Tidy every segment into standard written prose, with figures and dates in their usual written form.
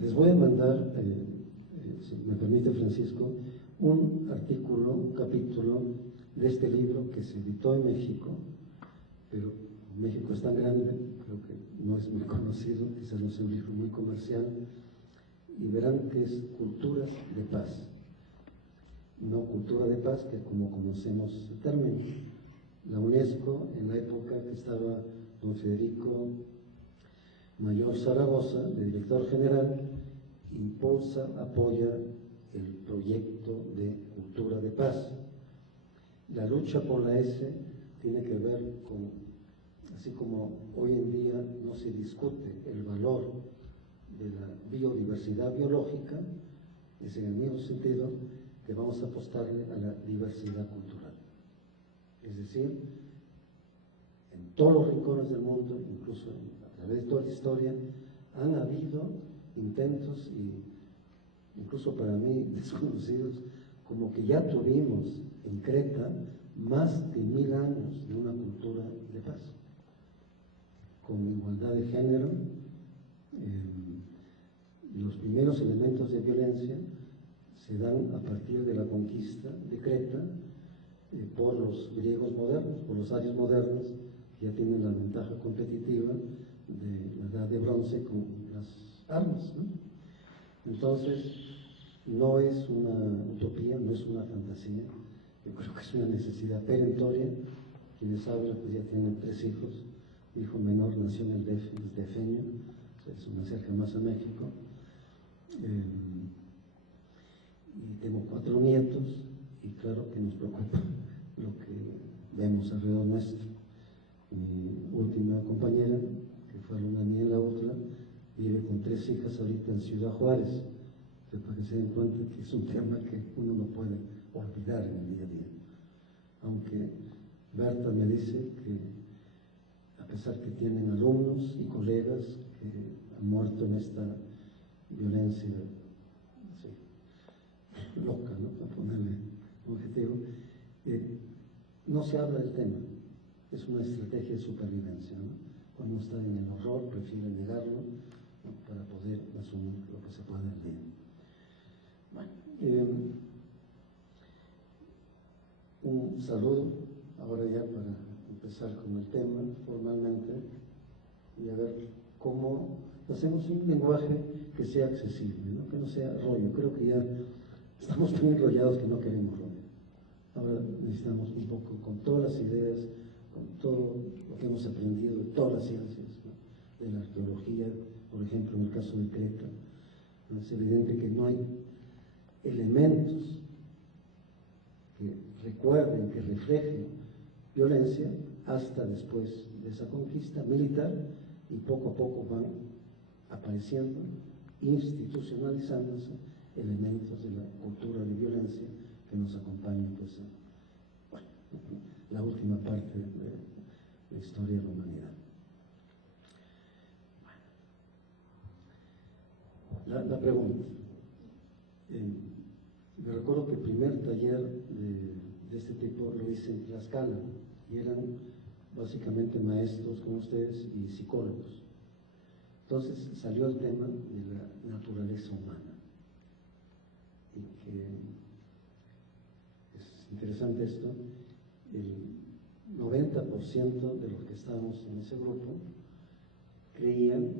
Les voy a mandar, si me permite Francisco, un artículo, un capítulo de este libro que se editó en México, pero México es tan grande, creo que no es muy conocido, quizás no es un libro muy comercial, y verán que es Culturas de Paz, no cultura de paz, que como conocemos el término. La UNESCO, en la época que estaba don Federico Mayor Zaragoza, de director general, impulsa, apoya el proyecto de cultura de paz. La lucha por la S tiene que ver con, así como hoy en día no se discute el valor de la biodiversidad biológica, es en el mismo sentido que vamos a apostarle a la diversidad cultural. Es decir, en todos los rincones del mundo, incluso a través de toda la historia, han habido intentos, y incluso para mí desconocidos, como que ya tuvimos en Creta más de 1000 años de una cultura de paz, con igualdad de género. Los primeros elementos de violencia se dan a partir de la conquista de Creta por los griegos modernos, por los arios modernos, que ya tienen la ventaja competitiva de la edad de bronce con las armas, ¿no? Entonces, no es una utopía, no es una fantasía, yo creo que es una necesidad perentoria. Quienes hablan pues ya tienen 3 hijos, mi hijo menor nació en el DF, es defeño, eso me acerca más a México, y tengo 4 nietos, y claro que nos preocupa lo que vemos alrededor nuestro. Mi última compañera, que fue alumna mía en la UTLA, vive con 3 hijas ahorita en Ciudad Juárez, para que se den cuenta que es un tema que uno no puede olvidar en el día a día. Aunque Berta me dice que, a pesar que tienen alumnos y colegas que han muerto en esta violencia así, loca, ¿no?, para ponerle un objetivo, no se habla del tema. Es una estrategia de supervivencia, ¿no? Cuando uno está en el horror, prefiere negarlo, ¿no?, para poder asumir lo que se puede al día. Bueno, un saludo ahora ya para empezar con el tema formalmente y a ver cómo hacemos un lenguaje que sea accesible, ¿no?, que no sea rollo. Creo que ya estamos tan enrollados que no queremos rollo. Ahora necesitamos un poco, con todas las ideas, con todo lo que hemos aprendido de todas las ciencias, ¿no?, de la arqueología, por ejemplo, en el caso de Creta, ¿no?, es evidente que no hay elementos que recuerden, que reflejen violencia hasta después de esa conquista militar, y poco a poco van apareciendo, institucionalizándose elementos de la cultura de violencia que nos acompañan, pues, bueno, la última parte de la historia de la humanidad. Bueno, la pregunta. Me recuerdo que el primer taller de este tipo lo hice en Tlaxcala, y eran básicamente maestros como ustedes y psicólogos. Entonces salió el tema de la naturaleza humana, y que es interesante esto. El 90% de los que estábamos en ese grupo creían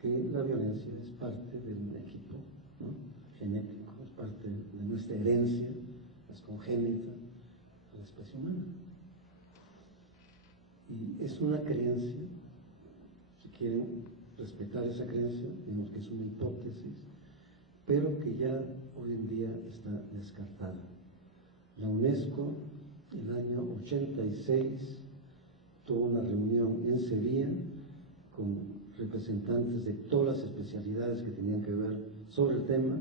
que la violencia es parte de un equipo, ¿no?, genético, es parte de nuestra herencia, es congénita a la especie humana. Y es una creencia, si quieren respetar esa creencia, digamos que es una hipótesis, pero que ya hoy en día está descartada. La UNESCO, en el año 86, tuvo una reunión en Sevilla con representantes de todas las especialidades que tenían que ver sobre el tema.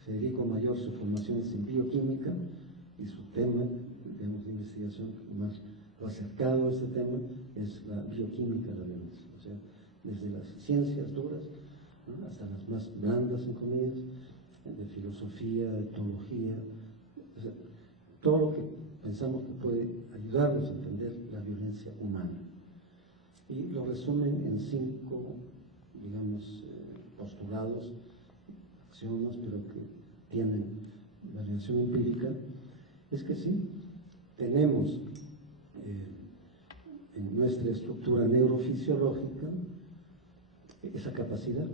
Federico Mayor, su formación es en bioquímica, y su tema, digamos, de investigación más acercado a este tema es la bioquímica de la violencia. O sea, desde las ciencias duras, ¿no?, hasta las más blandas, en comillas, de filosofía, de etología. O sea, todo lo que pensamos que puede ayudarnos a entender la violencia humana. Y lo resumen en 5, digamos, postulados, axiomas, pero que tienen validación empírica. Es que sí, tenemos en nuestra estructura neurofisiológica esa capacidad,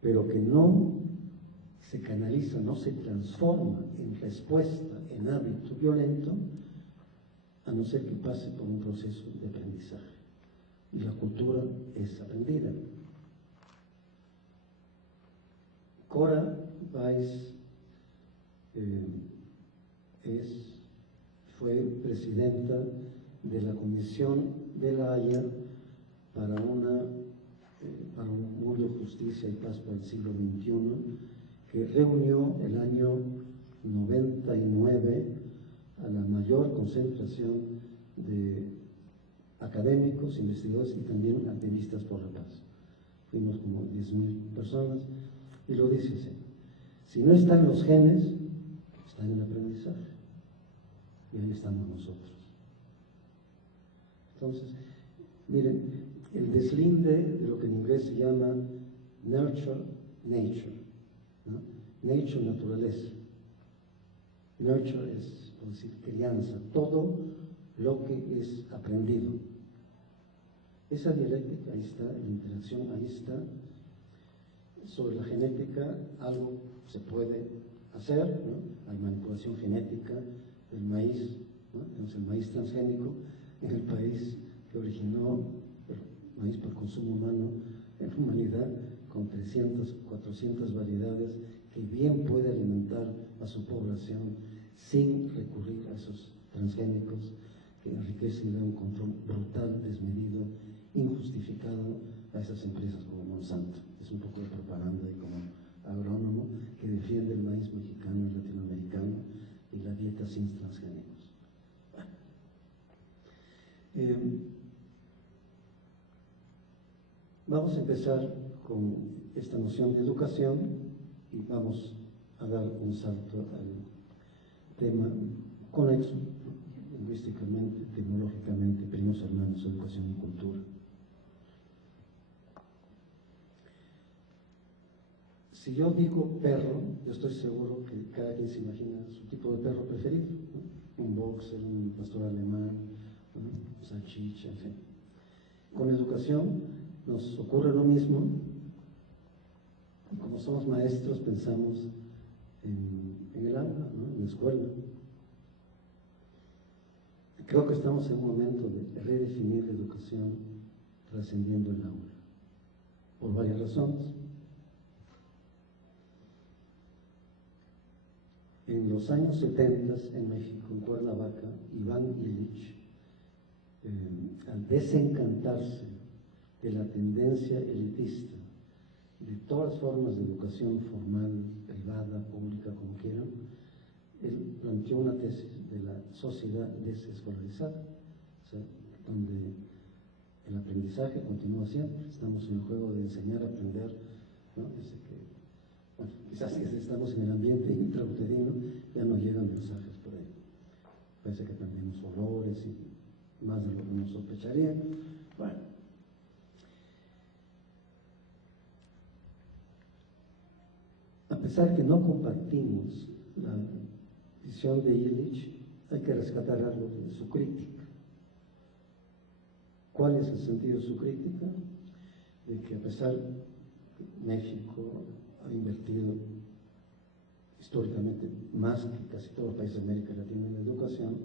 pero que no se canaliza, no se transforma en respuesta, en hábito violento, a no ser que pase por un proceso de aprendizaje. Y la cultura es aprendida. Cora Weiss fue presidenta de la Comisión de la Haya para un mundo de justicia y paz para el siglo XXI, que reunió el año 99 a la mayor concentración de académicos, investigadores y también activistas por la paz. Fuimos como 10.000 personas, y lo dice así: si no están los genes, está en el aprendizaje, y ahí estamos nosotros. Entonces, miren, el deslinde de lo que en inglés se llama nurture, nature, ¿no? Nature, naturaleza. Nurture es, por decir, crianza, todo lo que es aprendido. Esa dialéctica, ahí está, la interacción, ahí está. Sobre la genética, algo se puede hacer, ¿no? Hay manipulación genética del maíz, ¿no? Tenemos el maíz transgénico en el país que originó el maíz para consumo humano en la humanidad, con 300, 400 variedades, que bien puede alimentar a su población sin recurrir a esos transgénicos que enriquecen y dan un control brutal, desmedido, injustificado a esas empresas como Monsanto. Es un poco de propaganda y como agrónomo que defiende el maíz mexicano y latinoamericano y la dieta sin transgénicos. Vamos a empezar con esta noción de educación y vamos a dar un salto al tema conexo, lingüísticamente, tecnológicamente, primos hermanos, educación y cultura. Si yo digo perro, yo estoy seguro que cada quien se imagina su tipo de perro preferido, ¿no? Un boxer, un pastor alemán, ¿no? Salchicha, en fin. Con educación nos ocurre lo mismo. Como somos maestros, pensamos en el aula, ¿no? En la escuela. Creo que estamos en un momento de redefinir la educación trascendiendo el aula, por varias razones. En los años 70 en México, en Cuernavaca, Iván Illich, al desencantarse de la tendencia elitista, de todas formas de educación formal, privada, pública, como quieran, él planteó una tesis de la sociedad desescolarizada, o sea, donde el aprendizaje continúa siempre. Estamos en el juego de enseñar a aprender, ¿no? Desde que, bueno, quizás si estamos en el ambiente intrauterino, ya no llegan mensajes por ahí. Parece que cambiamos olores y más de lo que uno sospecharía. Bueno, a pesar que no compartimos la visión de Illich, hay que rescatar algo de su crítica. ¿Cuál es el sentido de su crítica? De que a pesar que México ha invertido históricamente más que casi todos los países de América Latina en educación,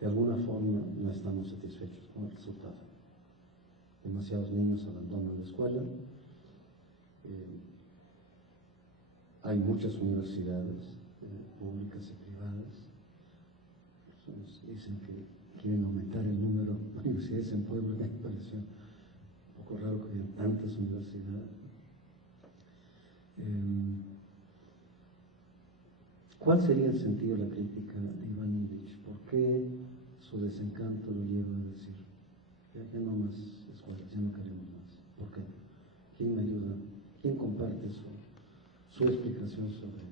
de alguna forma no estamos satisfechos con el resultado. Demasiados niños abandonan la escuela. Hay muchas universidades públicas y privadas. Personas dicen que quieren aumentar el número de universidades en Puebla. Me pareció un poco raro que haya tantas universidades. ¿Cuál sería el sentido de la crítica de Iván Illich? ¿Por qué su desencanto lo lleva a decir ya no más escuelas, ya no queremos más? ¿Por qué? ¿Quién me ayuda? ¿Quién comparte su explicación sobre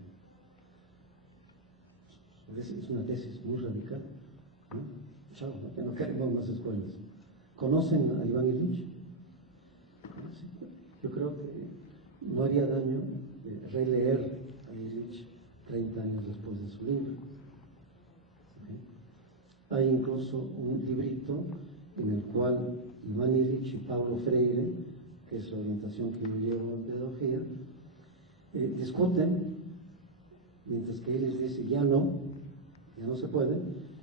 es una tesis muy radical, ¿no? Chao, ¿no? Que no queremos más escuelas. ¿Conocen a Iván Illich? Yo creo que no haría daño releer a Illich 30 años después de su libro. Hay incluso un librito en el cual Iván Illich y Paulo Freire, que es la orientación que yo llevo en pedagogía, discuten, mientras que Illich dice ya no se puede.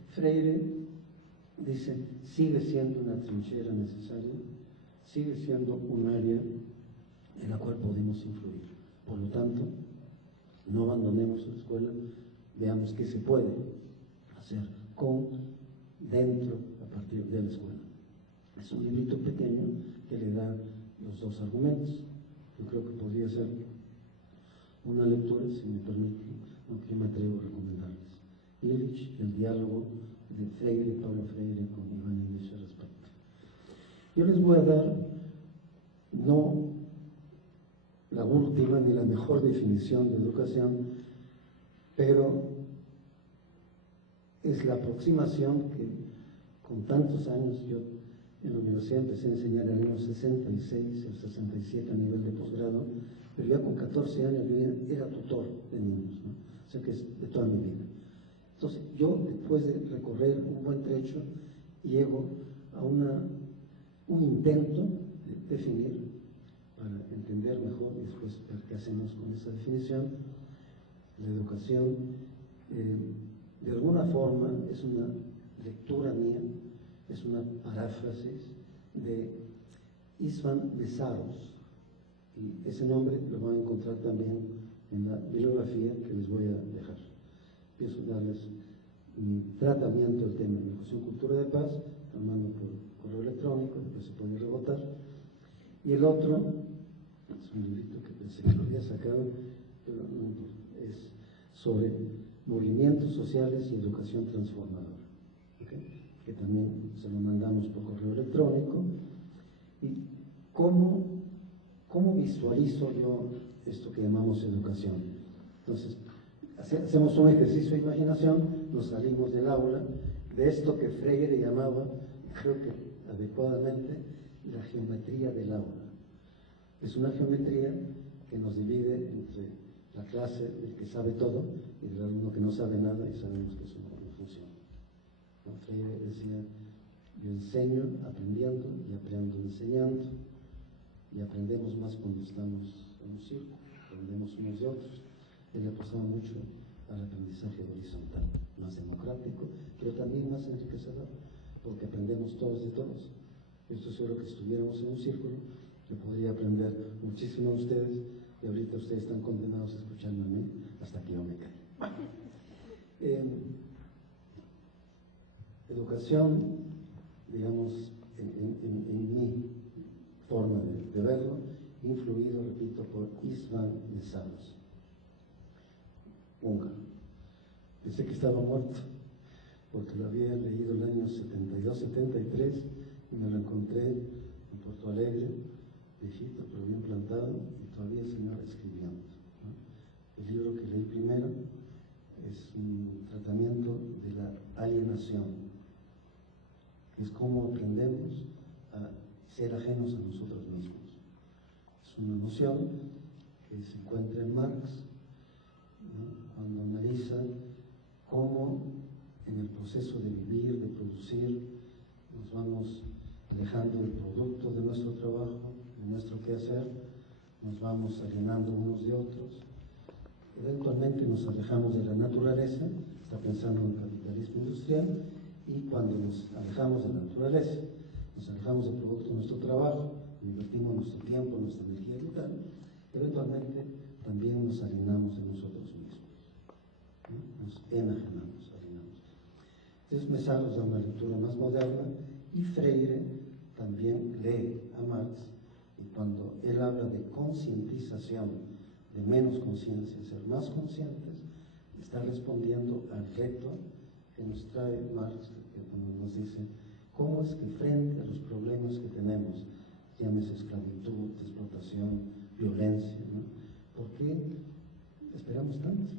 Freire dice sigue siendo una trinchera necesaria, sigue siendo un área en la cual podemos influir. Por lo tanto, no abandonemos la escuela, veamos qué se puede hacer dentro, a partir de la escuela. Es un librito pequeño que le da los dos argumentos. Yo creo que podría ser una lectura, si me permiten, que me atrevo a recomendarles. Illich, el diálogo de Freire, Paulo Freire con Iván Illich al respecto. Yo les voy a dar no la última ni la mejor definición de educación, pero es la aproximación que con tantos años, yo en la universidad empecé a enseñar en el año 66 o 67 a nivel de posgrado, pero ya con 14 años yo era tutor de niños, ¿no? O sea que es de toda mi vida. Entonces yo, después de recorrer un buen trecho, llego a un intento de definir, para entender mejor y después ver qué hacemos con esa definición. La educación, de alguna forma, es una lectura mía, es una paráfrasis de István Meszaros, y ese nombre lo van a encontrar también en la bibliografía que les voy a dejar. Pienso darles mi tratamiento del tema de educación, cultura de paz, tomando por correo electrónico, después se puede rebotar. Y el otro, es un librito que pensé que lo había sacado, pero no, es sobre movimientos sociales y educación transformadora, ¿okay? Que también se lo mandamos por correo electrónico. ¿Y cómo visualizo yo esto que llamamos educación? Entonces, hacemos un ejercicio de imaginación, nos salimos del aula, de esto que Freire llamaba, creo que adecuadamente, la geometría del aula. Es una geometría que nos divide entre la clase del que sabe todo y del alumno que no sabe nada, y sabemos que eso no funciona. ¿No? Freire decía, yo enseño aprendiendo y aprendo enseñando, y aprendemos más cuando estamos en un círculo, aprendemos unos de otros. Él apostaba mucho al aprendizaje horizontal, más democrático, pero también más enriquecedor, porque aprendemos todos de todos. Yo estoy seguro que si estuviéramos en un círculo, yo podría aprender muchísimo de ustedes, y ahorita ustedes están condenados a escucharme a mí hasta que yo me caiga. Educación, digamos, en mi forma de verlo, influido, repito, por István Meszaros, húngaro. Pensé que estaba muerto, porque lo había leído el año 72-73 y me lo encontré en Porto Alegre, viejito pero bien plantado, y todavía el señor escribiendo, ¿no? El libro que leí primero es un tratamiento de la alienación, que es cómo aprendemos a ser ajenos a nosotros mismos. Es una noción que se encuentra en Marx, ¿no? Cuando analiza cómo en el proceso de vivir, de producir, nos vamos alejando del producto de nuestro trabajo, de nuestro quehacer, nos vamos alienando unos de otros, eventualmente nos alejamos de la naturaleza, está pensando en el capitalismo industrial, y cuando nos alejamos de la naturaleza, nos alejamos del producto de nuestro trabajo, invertimos nuestro tiempo, nuestra energía vital, eventualmente también nos alienamos de nosotros mismos, ¿no? Nos enajenamos, alienamos. Entonces Meszaros da una lectura más moderna, y Freire también lee a Marx, y cuando él habla de concientización, de menos conciencia, ser más conscientes, está respondiendo al reto que nos trae Marx, que cuando nos dice cómo es que frente a los problemas que tenemos, llámese esclavitud, explotación, violencia, ¿no? ¿Por qué esperamos tanto?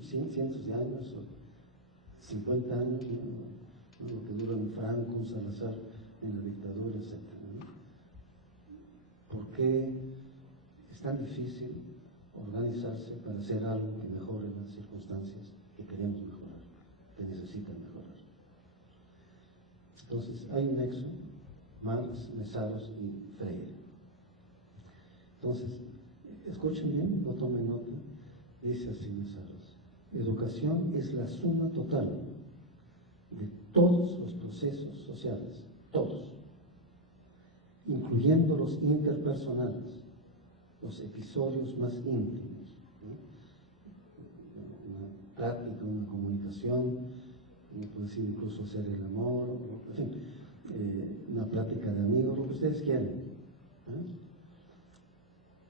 Cientos de años, 50 años, ¿no? Lo que dura un Franco, un Salazar en la dictadura, etc., ¿no? ¿Por qué es tan difícil organizarse para hacer algo que mejore las circunstancias que queremos mejorar, que necesitan mejorar? Entonces, hay un nexo, Marx, Mesaros y Freire. Entonces, escuchen bien, no tomen nota, dice así Mesaros: educación es la suma total de todos los procesos sociales, todos, incluyendo los interpersonales, los episodios más íntimos, ¿no? Una práctica, una comunicación, uno puede decir incluso hacer el amor, en fin, una plática de amigos, lo que ustedes quieran, ¿eh?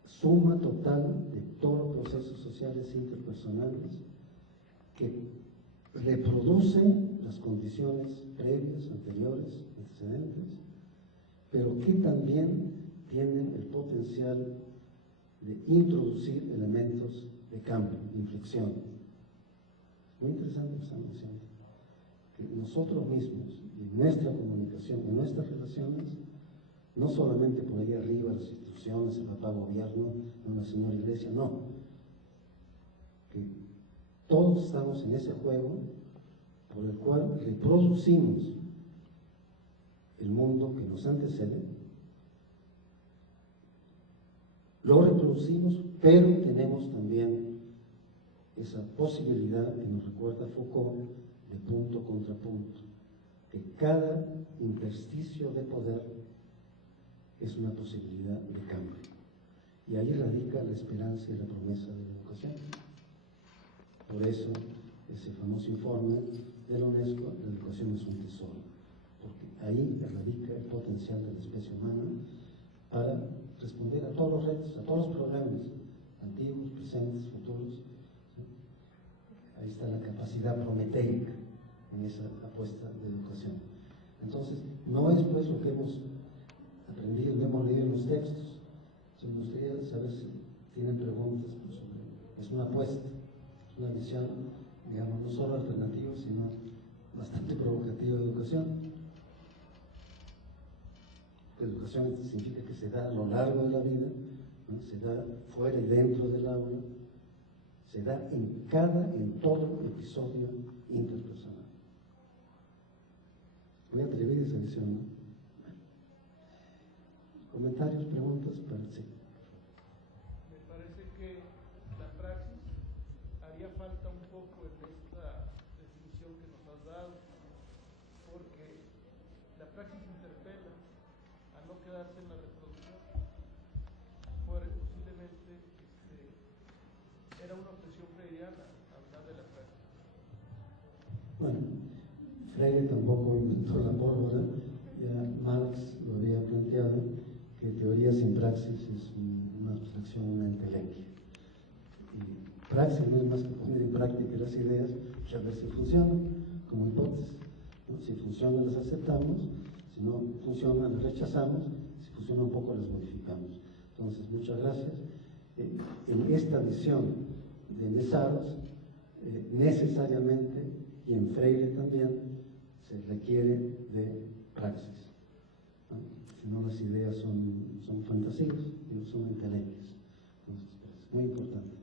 Suma total de todos los procesos sociales interpersonales que reproducen las condiciones previas, anteriores, antecedentes, pero que también tienen el potencial de introducir elementos de cambio, de inflexión. Muy interesante esta noción, que nosotros mismos, en nuestra comunicación, en nuestras relaciones, no solamente por ahí arriba las instituciones, el papá gobierno, una señora iglesia, no, que todos estamos en ese juego por el cual reproducimos el mundo que nos antecede, lo reproducimos, pero tenemos también esa posibilidad que nos recuerda Foucault de punto contra punto, que cada intersticio de poder es una posibilidad de cambio. Y ahí radica la esperanza y la promesa de la educación. Por eso, ese famoso informe de la UNESCO, la educación es un tesoro, porque ahí radica el potencial de la especie humana para responder a todos los retos, a todos los problemas, antiguos, presentes, futuros, ¿sí? Ahí está la capacidad prometeica en esa apuesta de educación. Entonces, no es pues lo que hemos aprendido, no hemos leído en los textos. Me gustaría saber si tienen preguntas sobre. Es una apuesta, es una visión, digamos, no solo alternativa, sino bastante provocativa de educación. Educación significa que se da a lo largo de la vida, ¿no? Se da fuera y dentro del aula, se da en todo episodio interpersonal. Muy atrevida esa visión, ¿no? ¿Comentarios, preguntas? Sí. Me parece que la praxis haría falta un poco en esta definición que nos has dado, porque la praxis interpela a no quedarse en la reproducción. Posiblemente era una obsesión freiriana hablar de la praxis. Bueno, Freire tampoco inventó la pólvora, ya Marx lo había planteado, que teoría sin praxis es una abstracción, una entelequia. Y praxis no es más que poner en práctica las ideas, pues a ver si funcionan, como hipótesis, ¿no? Si funcionan las aceptamos, si no funcionan las rechazamos, si funcionan un poco las modificamos. Entonces, muchas gracias. En esta visión de Mesaros, necesariamente, y en Freire también, se requiere de praxis. Si no, las ideas son fantasías, son entelequias. Entonces, es muy importante.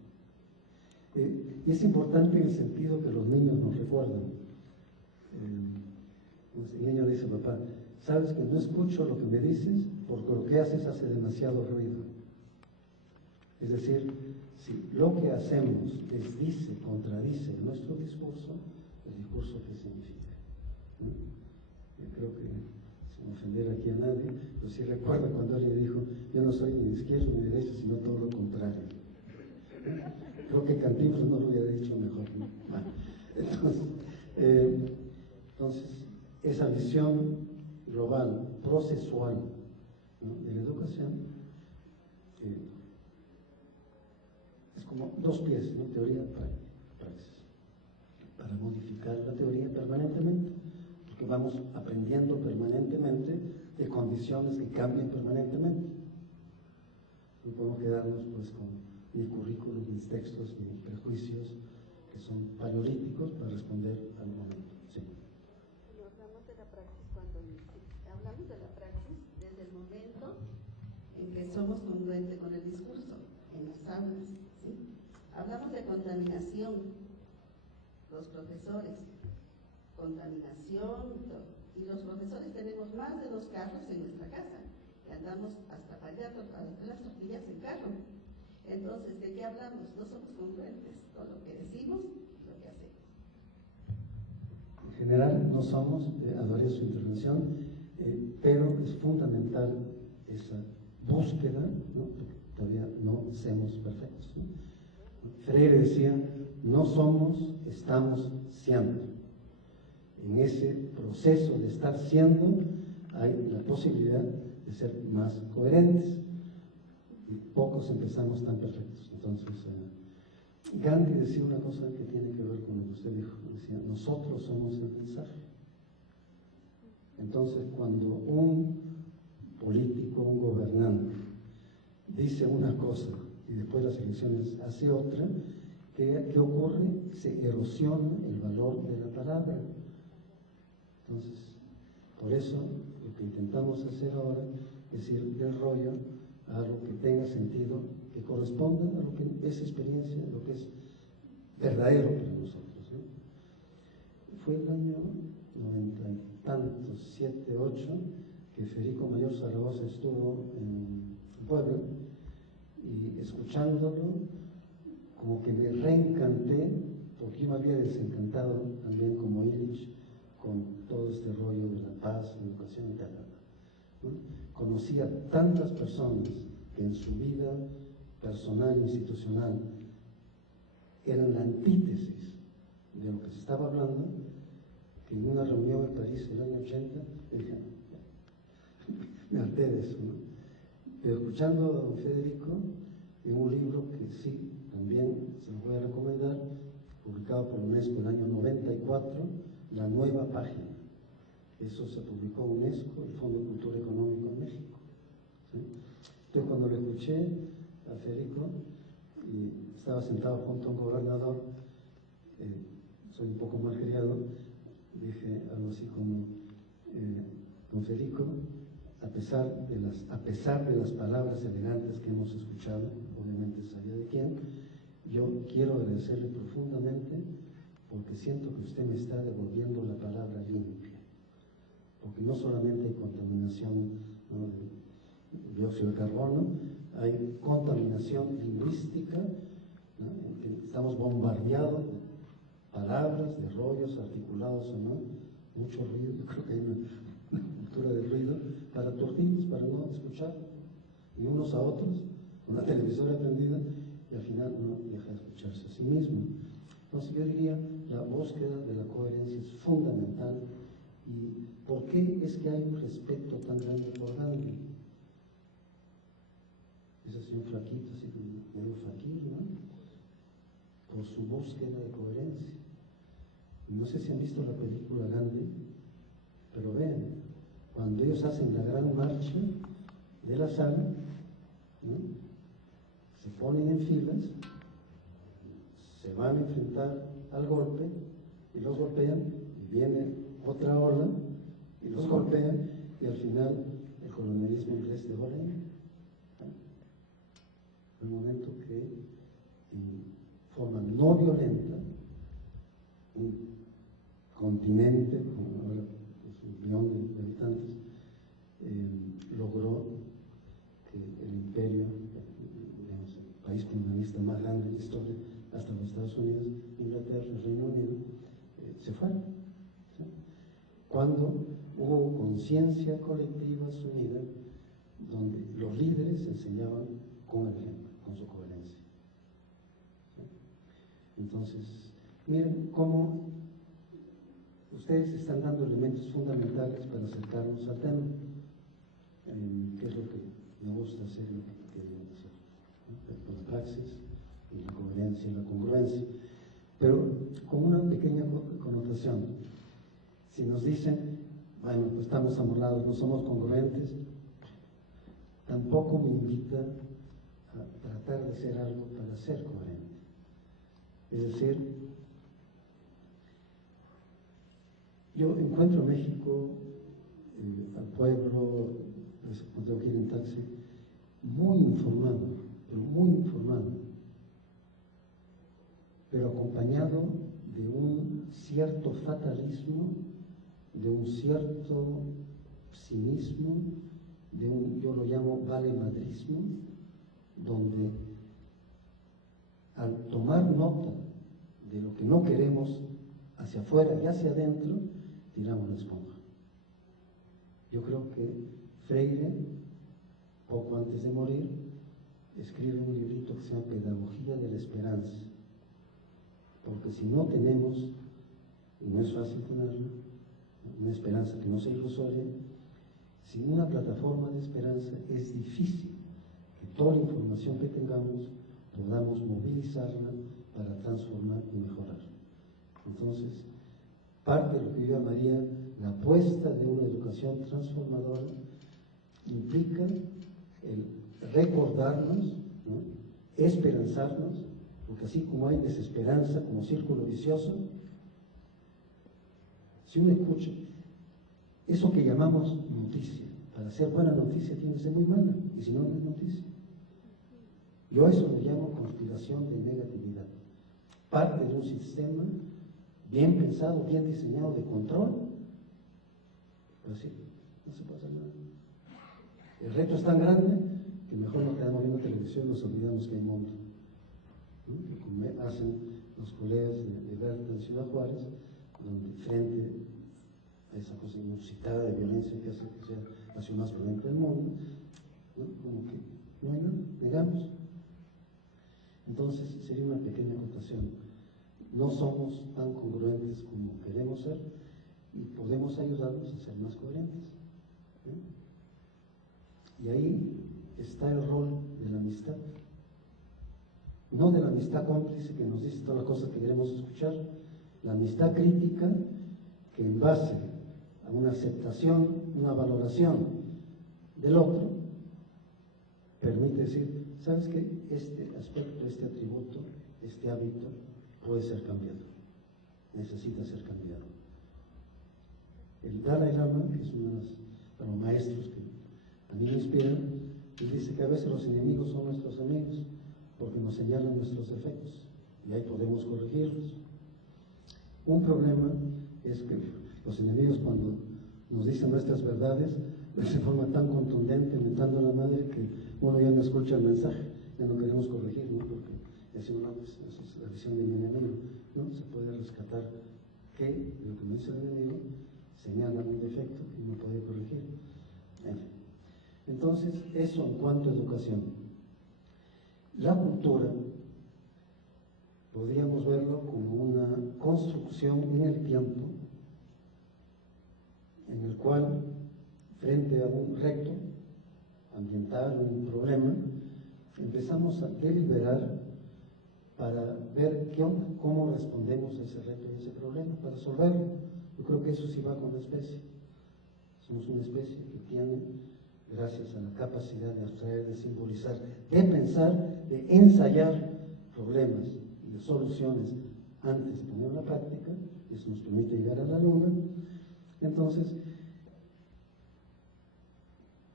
Y es importante en el sentido que los niños nos recuerdan. El niño le dice: papá, sabes que no escucho lo que me dices porque lo que haces hace demasiado ruido. Es decir, si lo que hacemos desdice, contradice nuestro discurso, el discurso ¿qué significa? ¿No? Yo creo que, sin ofender aquí a nadie, pero sí recuerdo cuando alguien dijo: yo no soy ni de izquierda ni de derecha, sino todo lo contrario. Creo que Cantinflas no lo hubiera dicho mejor, ¿no? Bueno, entonces, esa visión global, procesual, ¿no?, de la educación, es como dos pies, ¿no? Teoría, praxis, para modificar la teoría permanentemente, porque vamos aprendiendo permanentemente de condiciones que cambian permanentemente. No podemos quedarnos pues con ni currículos, ni textos, ni prejuicios que son paleolíticos para responder al momento. Sí. Hablamos de la praxis cuando hablamos de la praxis desde el momento en que somos congruentes con el discurso, en las aulas, ¿sí? Hablamos de contaminación, los profesores, contaminación, y los profesores tenemos más de 2 carros en nuestra casa, y andamos hasta para allá a hacer las tortillas en carro. Entonces, ¿de qué hablamos? No somos congruentes con lo que decimos y lo que hacemos. En general no somos, adoré su intervención, pero es fundamental esa búsqueda, ¿no? Porque todavía no somos perfectos, ¿no? Freire decía, no somos, estamos siendo. En ese proceso de estar siendo hay la posibilidad de ser más coherentes, y pocos empezamos tan perfectos. Entonces, Gandhi decía una cosa que tiene que ver con lo que usted dijo, decía, nosotros somos el mensaje. Entonces, cuando un político, un gobernante, dice una cosa y después las elecciones hace otra, ¿qué ocurre? Se erosiona el valor de la palabra. Entonces, por eso lo que intentamos hacer ahora es ir del rollo a algo que tenga sentido, que corresponda a lo que es experiencia, a lo que es verdadero para nosotros, ¿no? Fue el año 90 y tantos, 7, 8, que Federico Mayor Zaragoza estuvo en Puebla, y escuchándolo, como que me reencanté, porque yo me había desencantado también como Illich con todo este rollo de la paz, la educación y tal, ¿no? Conocí a tantas personas que en su vida personal e institucional eran la antítesis de lo que se estaba hablando, que en una reunión en París el año 80, dije, me harté de eso, ¿no? Pero escuchando a don Federico, en un libro que sí, también se lo voy a recomendar, publicado por UNESCO el año 94, La Nueva Página. Eso se publicó en UNESCO, el Fondo de Cultura Económica en México, ¿sí? Entonces, cuando lo escuché a Federico, y estaba sentado junto a un gobernador, soy un poco mal criado, dije algo así como, don Federico, a pesar de las palabras elegantes que hemos escuchado, obviamente sabía de quién, yo quiero agradecerle profundamente porque siento que usted me está devolviendo la palabra limpia, porque no solamente hay contaminación, ¿no?, de dióxido de carbono, hay contaminación lingüística, ¿no?, en que estamos bombardeados de palabras, de rollos articulados o no, mucho ruido. Yo creo que hay una cultura de ruido para aturdirnos, para no escuchar, y unos a otros, con la televisora prendida, y al final uno deja de escucharse a sí mismo. Entonces yo diría, la búsqueda de la coherencia es fundamental. ¿Y por qué es que hay un respeto tan grande por Gandhi? Es así un flaquito, así medio flaquillo, ¿no? Por su búsqueda de coherencia. Y no sé si han visto la película Gandhi, pero vean, cuando ellos hacen la gran marcha de la sala, ¿no?, se ponen en filas, se van a enfrentar al golpe y los golpean, y viene otra ola y los golpean, y al final el colonialismo inglés dejó la isla. Fue el momento que en forma no violenta un continente con ahora un millón de habitantes logró que el imperio, digamos, el país colonialista más grande de la historia, hasta los Estados Unidos, Inglaterra, el Reino Unido, se fueron, ¿sí? Cuando hubo conciencia colectiva asumida, donde los líderes enseñaban con el ejemplo, con su coherencia, ¿sí? Entonces, miren cómo ustedes están dando elementos fundamentales para acercarnos al tema, que es lo que me gusta hacer y lo que quería hacer, ¿no? Con la praxis y la coherencia y la congruencia, pero con una pequeña connotación. Si nos dicen, bueno, pues estamos amolados, no somos congruentes, tampoco me invita a tratar de hacer algo para ser coherente. Es decir, Yo encuentro en México al pueblo, pues, cuando tengo que ir en taxi, muy informado, pero acompañado de un cierto fatalismo, de un cierto cinismo, de un, yo lo llamo valemadrismo, donde al tomar nota de lo que no queremos hacia afuera y hacia adentro, tiramos la esponja. Yo creo que Freire, poco antes de morir, escribe un librito que se llama Pedagogía de la Esperanza, porque si no tenemos, y no es fácil tenerla, una esperanza que no sea ilusoria, sin una plataforma de esperanza es difícil que toda la información que tengamos podamos movilizarla para transformar y mejorar. Entonces, parte de lo que yo llamaría la apuesta de una educación transformadora implica el recordarnos, ¿no?, esperanzarnos, porque así como hay desesperanza como círculo vicioso, si uno escucha eso que llamamos noticia, para ser buena noticia tiene que ser muy mala, y si no, no es noticia. Yo a eso lo llamo conspiración de negatividad, parte de un sistema bien pensado, bien diseñado de control, pero sí, no se puede hacer nada. El reto es tan grande que mejor nos quedamos viendo televisión y nos olvidamos que hay mundo, ¿no? Como hacen los colegas de Berta en Ciudad Juárez, donde frente a esa cosa inusitada de violencia que hace que sea la ciudad más violenta del mundo, ¿no?, como que no hay nada, negamos. Entonces sería una pequeña acotación. No somos tan congruentes como queremos ser y podemos ayudarnos a ser más coherentes, ¿no? Y ahí está el rol de la amistad. No de la amistad cómplice que nos dice todas las cosas que queremos escuchar, la amistad crítica que en base a una aceptación, una valoración del otro, permite decir, ¿sabes qué? Este aspecto, este atributo, este hábito puede ser cambiado, necesita ser cambiado. El Dalai Lama, que es uno de los maestros que a mí me inspiran, él dice que a veces los enemigos son nuestros amigos, porque nos señalan nuestros defectos, y ahí podemos corregirlos. Un problema es que los enemigos, cuando nos dicen nuestras verdades, de forma tan contundente, mentando a la madre, que uno ya no escucha el mensaje, ya no queremos corregir, ¿no? Porque decimos, no, pues, eso es la visión de mi enemigo, ¿no? Se puede rescatar que lo que me dice el enemigo señala un defecto y uno puede corregir. Entonces, eso en cuanto a educación. La cultura podríamos verlo como una construcción en el tiempo, en el cual, frente a un reto ambiental, un problema, empezamos a deliberar para ver cómo respondemos a ese reto y a ese problema, para resolverlo. Yo creo que eso sí va con la especie. Somos una especie que tiene, gracias a la capacidad de abstraer, de simbolizar, de pensar, de ensayar problemas y de soluciones antes de poner en la práctica, eso nos permite llegar a la luna. Entonces,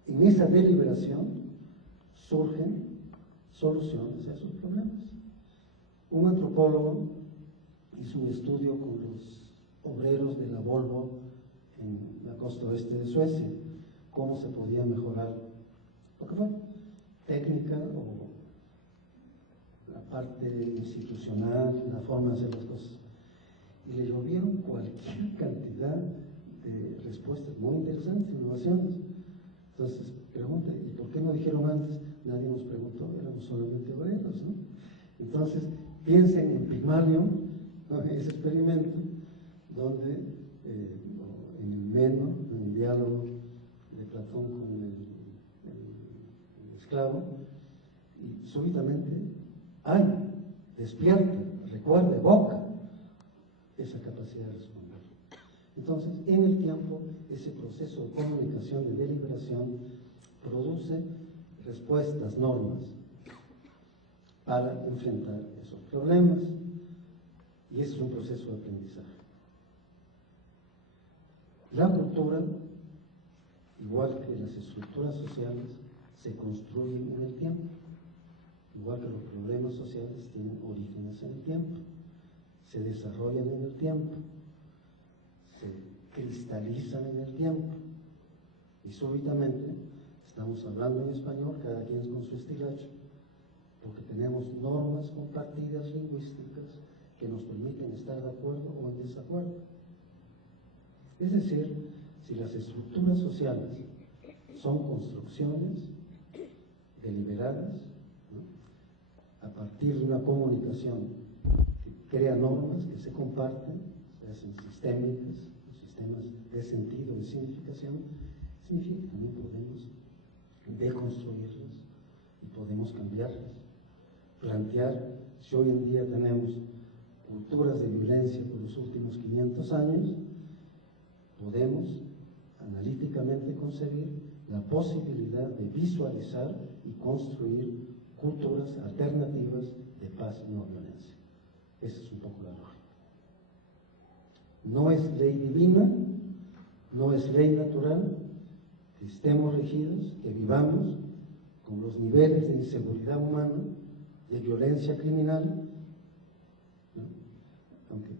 en esa deliberación surgen soluciones a esos problemas. Un antropólogo hizo un estudio con los obreros de la Volvo en la costa oeste de Suecia, cómo se podía mejorar lo que fue técnica o la parte institucional, la forma de hacer las cosas. Y le llovieron cualquier cantidad de respuestas muy interesantes, innovaciones. Entonces, pregunta, ¿y por qué no dijeron antes? Nadie nos preguntó, éramos solamente obreros, ¿no? Entonces, piensen en Pigmalión, ¿no?, ese experimento, donde en el Meno, en el diálogo de Platón con el esclavo, y súbitamente, ¡ay!, despierta, recuerda, evoca esa capacidad de responder. Entonces, en el tiempo, ese proceso de comunicación, de deliberación, produce respuestas, normas, para enfrentar esos problemas, y ese es un proceso de aprendizaje. La cultura, igual que las estructuras sociales, se construyen en el tiempo, igual que los problemas sociales tienen orígenes en el tiempo, se desarrollan en el tiempo, se cristalizan en el tiempo, y súbitamente estamos hablando en español, cada quien con su estilacho, porque tenemos normas compartidas lingüísticas que nos permiten estar de acuerdo o en desacuerdo. Es decir, si las estructuras sociales son construcciones deliberadas, ¿no?, a partir de una comunicación que crea normas que se comparten, se hacen sistémicas, sistemas de sentido, de significación, significa que también podemos deconstruirlas y podemos cambiarlas. Plantear, si hoy en día tenemos culturas de violencia por los últimos 500 años, podemos analíticamente concebir la posibilidad de visualizar y construir culturas alternativas de paz y no violencia. Esa es un poco la lógica. No es ley divina, no es ley natural que estemos regidos, que vivamos con los niveles de inseguridad humana, de violencia criminal, ¿no?, aunque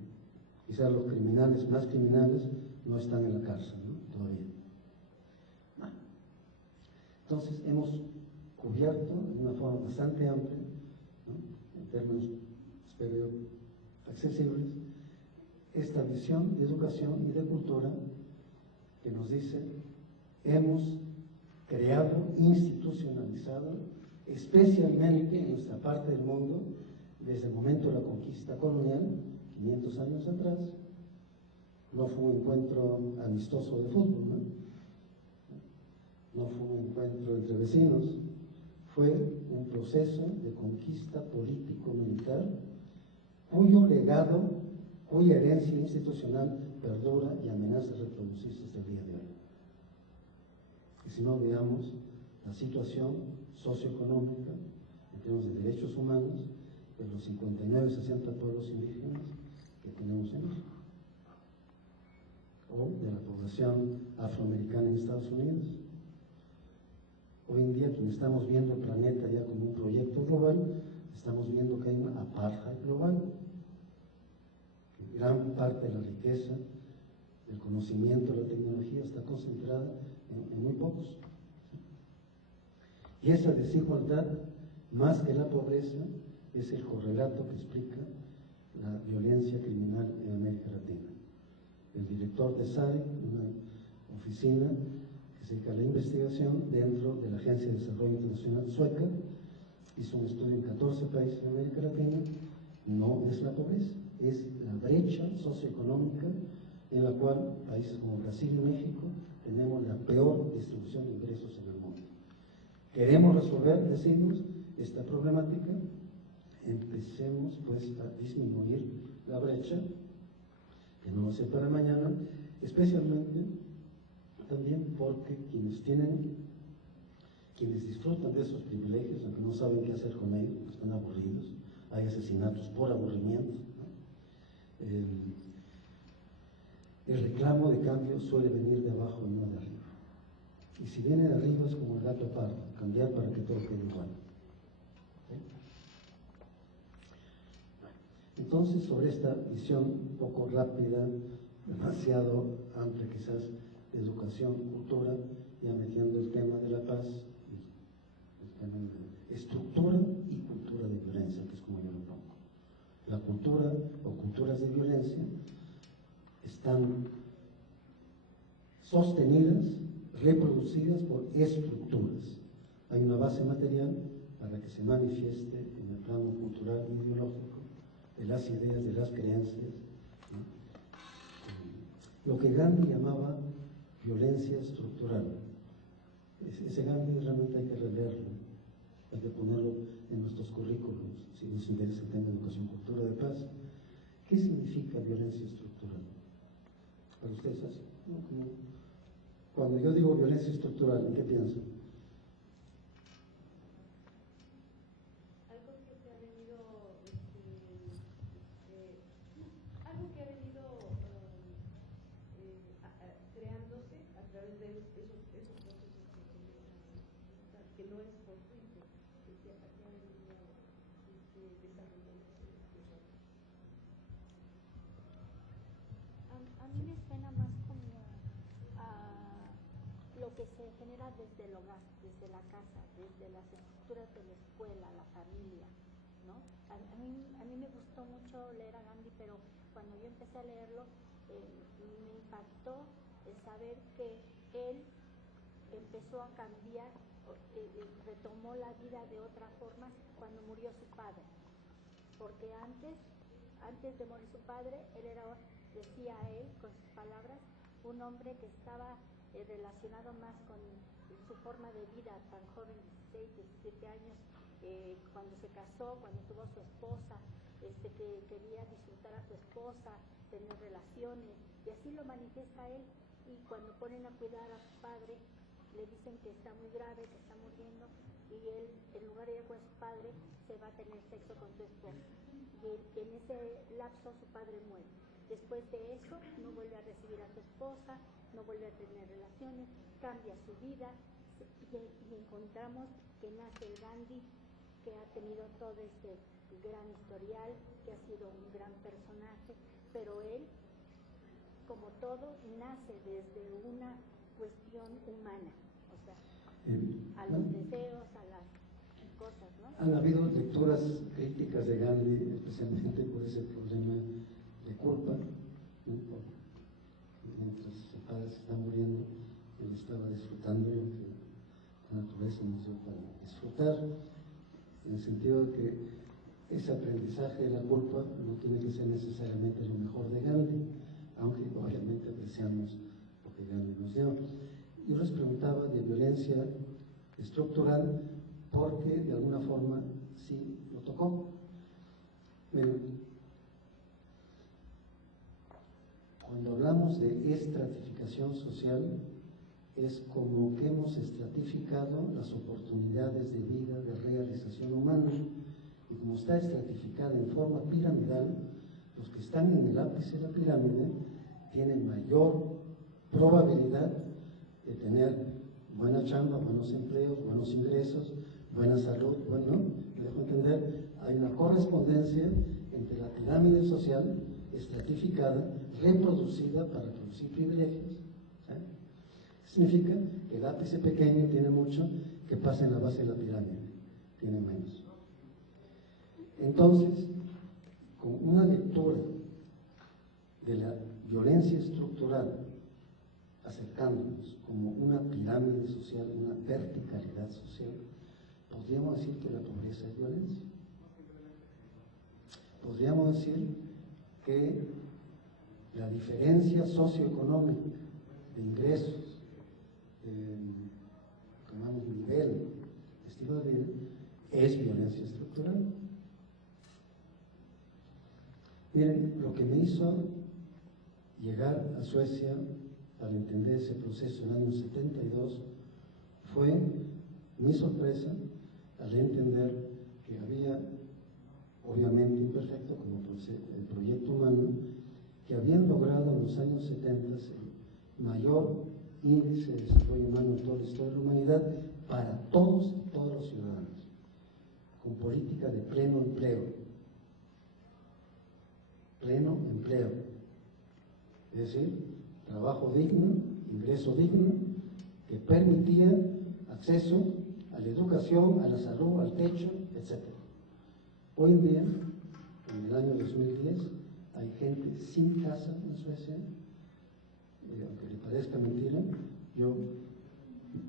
quizás los criminales más criminales no están en la cárcel, ¿no?, todavía. Entonces hemos cubierto de una forma bastante amplia, ¿no?, en términos, espero yo, accesibles, esta visión de educación y de cultura que nos dice: hemos creado, institucionalizado, especialmente en nuestra parte del mundo, desde el momento de la conquista colonial, 500 años atrás. No fue un encuentro amistoso de fútbol, no fue un encuentro entre vecinos, fue un proceso de conquista político-militar cuyo legado, cuya herencia institucional perdura y amenaza reproducirse hasta el día de hoy. Y si no, veamos la situación socioeconómica en términos de derechos humanos de los 59, 60 pueblos indígenas que tenemos en México, o de la población afroamericana en Estados Unidos. Hoy en día, quienes estamos viendo el planeta ya como un proyecto global, estamos viendo que hay una apartheid global, que gran parte de la riqueza, del conocimiento, de la tecnología está concentrada en muy pocos. Y esa desigualdad, más que la pobreza, es el correlato que explica la violencia criminal en América Latina. El director de SARI, una oficina que se dedica a la investigación dentro de la Agencia de Desarrollo Internacional sueca, hizo un estudio en 14 países de América Latina. No es la pobreza, es la brecha socioeconómica en la cual países como Brasil y México tenemos la peor distribución de ingresos en el mundo. Queremos resolver, decimos, esta problemática, empecemos pues a disminuir la brecha, que no va a ser para mañana, especialmente también porque quienes disfrutan de esos privilegios, aunque no saben qué hacer con ellos, están aburridos, hay asesinatos por aburrimiento, ¿no? El reclamo de cambio suele venir de abajo y no de arriba. Y si viene de arriba es como el gato pardo, cambiar para que todo quede igual. ¿Sí? Entonces, sobre esta visión un poco rápida, demasiado amplia quizás, de educación, cultura, ya metiendo el tema de la paz, el tema de estructura y cultura de violencia, que es como yo lo pongo. La cultura o culturas de violencia están sostenidas, reproducidas por estructuras. Hay una base material para que se manifieste en el plano cultural y ideológico de las ideas, de las creencias, ¿no? Lo que Gandhi llamaba violencia estructural. Ese Gandhi realmente hay que releerlo, hay que ponerlo en nuestros currículos, si nos interesa el tema de educación, cultura de paz. ¿Qué significa violencia estructural? Para ustedes, así, ¿no? Cuando yo digo violencia estructural, ¿en qué piensan? Algo que se ha venido, algo que ha venido creando que no es fortuito que se haya venido desarrollando A mí me suena más como lo que se genera desde el hogar, desde la casa, desde las estructuras de la escuela, la familia, ¿no? A mí me gustó mucho leer a Gandhi, pero cuando yo empecé a leerlo, me impactó el saber que él empezó a cambiar, retomó la vida de otra forma cuando murió su padre, porque antes de morir su padre, él era, decía él con sus palabras, un hombre que estaba relacionado más con su forma de vida tan joven, 16, 17 años, cuando se casó, cuando tuvo a su esposa, que quería disfrutar a su esposa, tener relaciones, y así lo manifiesta él. Y cuando ponen a cuidar a su padre, le dicen que está muy grave, que está muriendo, y él, en lugar de ir con su padre, se va a tener sexo con su esposa. Y en ese lapso su padre muere. Después de eso, no vuelve a recibir a su esposa, no vuelve a tener relaciones, cambia su vida, y encontramos que nace el Gandhi, que ha tenido todo este gran historial, que ha sido un gran personaje, pero él, como todo, nace desde una cuestión humana, o sea, a los deseos, a las cosas, ¿no? Han habido lecturas críticas de Gandhi, especialmente por ese problema de culpa, ¿no? Mientras su padre se está muriendo, él estaba disfrutando lo que la naturaleza nos dio para disfrutar, en el sentido de que ese aprendizaje de la culpa no tiene que ser necesariamente lo mejor de Gandhi, aunque obviamente apreciamos lo que Gandhi nos dio. Yo les preguntaba de violencia estructural porque de alguna forma sí lo tocó. Cuando hablamos de estratificación social, es como que hemos estratificado las oportunidades de vida, de realización humana, y como está estratificada en forma piramidal, los que están en el ápice de la pirámide tienen mayor probabilidad de tener buena chamba, buenos empleos, buenos ingresos, buena salud. Bueno, me dejo entender, hay una correspondencia entre la pirámide social estratificada, reproducida para producir privilegios. Significa que el ápice pequeño tiene mucho, que pasa en la base de la pirámide tiene menos. Entonces, con una lectura de la violencia estructural, acercándonos como una pirámide social, una verticalidad social, podríamos decir que la pobreza es violencia. Podríamos decir que la diferencia socioeconómica de ingresos, llamamos nivel, estilo de vida, es violencia estructural. Miren, lo que me hizo llegar a Suecia para entender ese proceso en el año 72 fue mi sorpresa al entender que había, obviamente imperfecto como el proyecto humano, que habían logrado en los años 70 el mayor índice de desarrollo humano en toda la historia de la humanidad para todos y todos los ciudadanos, con política de pleno empleo. Pleno empleo, es decir, trabajo digno, ingreso digno, que permitía acceso a la educación, a la salud, al techo, etc. Hoy en día, en el año 2010, hay gente sin casa en Suecia. Aunque le parezca mentira, yo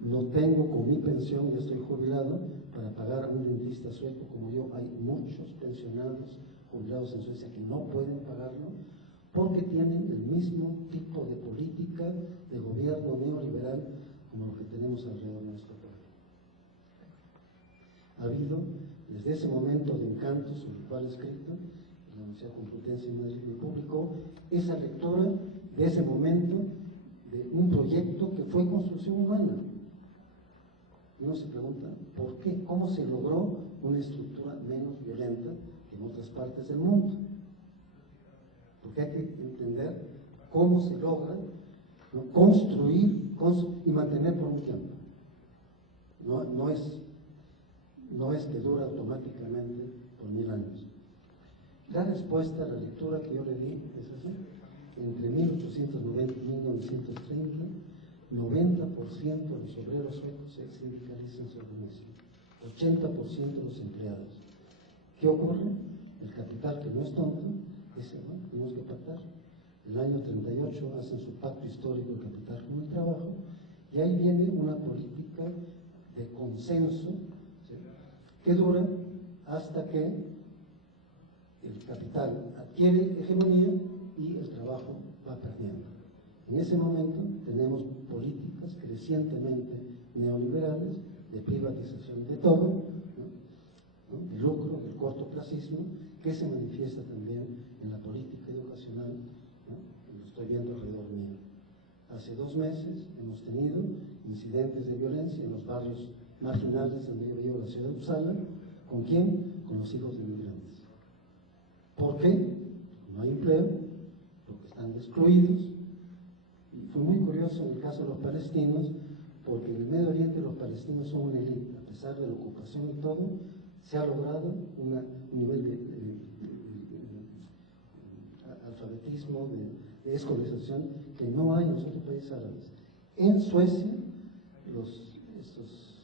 no tengo con mi pensión, ya estoy jubilado, para pagar a un dentista sueco como yo. Hay muchos pensionados jubilados en Suecia que no pueden pagarlo porque tienen el mismo tipo de política de gobierno neoliberal como lo que tenemos alrededor de nuestro pueblo. Ha habido, desde ese momento de encanto sobre el cual he escrito, la Universidad Complutense de Madrid me publicó esa lectura de ese momento de un proyecto que fue construcción humana. Y uno se pregunta, ¿por qué? ¿Cómo se logró una estructura menos violenta que en otras partes del mundo? Porque hay que entender cómo se logra, ¿no?, construir y mantener por un tiempo. no es que dura automáticamente por 1000 años. La respuesta a la lectura que yo le di es así. Entre 1890 y 1930, 90% de los obreros suecos se sindicalizan, se organizan. 80% de los empleados. ¿Qué ocurre? El capital, que no es tonto, dice, bueno, tenemos que pactar. El año 38 hacen su pacto histórico el capital con el trabajo, y ahí viene una política de consenso, ¿sí?, que dura hasta que el capital adquiere hegemonía y el trabajo va perdiendo. En ese momento tenemos políticas crecientemente neoliberales de privatización de todo, ¿no?, de lucro, del cortoplacismo, que se manifiesta también en la política educacional, ¿no?, lo estoy viendo alrededor mío. Hace 2 meses hemos tenido incidentes de violencia en los barrios marginales donde yo vivo, la ciudad de Uppsala. ¿Con quién? Con los hijos de inmigrantes. ¿Por qué? No hay empleo, porque están excluidos. Y fue muy curioso en el caso de los palestinos, porque en el Medio Oriente los palestinos son una élite. A pesar de la ocupación y todo, se ha logrado un nivel de alfabetismo, de escolarización, que no hay en los otros países árabes. En Suecia,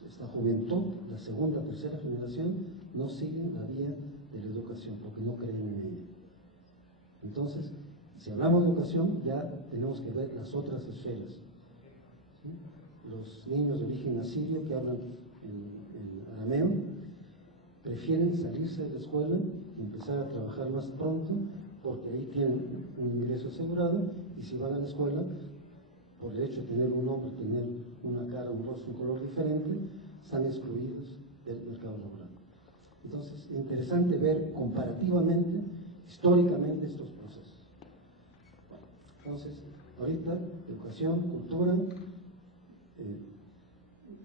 esta juventud, la segunda, tercera generación, no siguen la vía de la educación porque no creen en ella. Entonces, si hablamos de educación, ya tenemos que ver las otras esferas, ¿sí? Los niños de origen asirio que hablan en arameo prefieren salirse de la escuela y empezar a trabajar más pronto, porque ahí tienen un ingreso asegurado, y si van a la escuela, por el hecho de tener un nombre, tener una cara, un rostro, un color diferente, están excluidos del mercado laboral. Entonces, interesante ver comparativamente, históricamente, estos procesos. Bueno, entonces, ahorita, educación, cultura,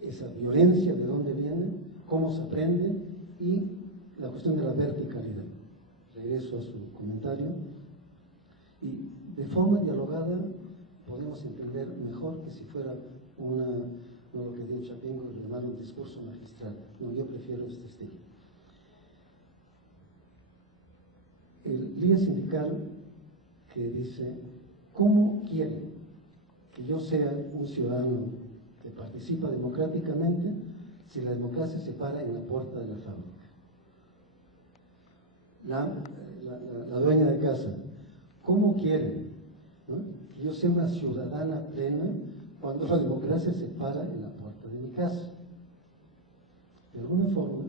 esa violencia, de dónde viene, cómo se aprende, y la cuestión de la verticalidad. Regreso a su comentario. Y de forma dialogada podemos entender mejor que si fuera lo que dice Chapingo, llamar un discurso magistral. No, yo prefiero este estilo. El líder sindical que dice, ¿cómo quiere que yo sea un ciudadano que participa democráticamente si la democracia se para en la puerta de la fábrica? La dueña de casa, ¿cómo quiere, ¿no?, que yo sea una ciudadana plena cuando la democracia se para en la puerta de mi casa? De alguna forma,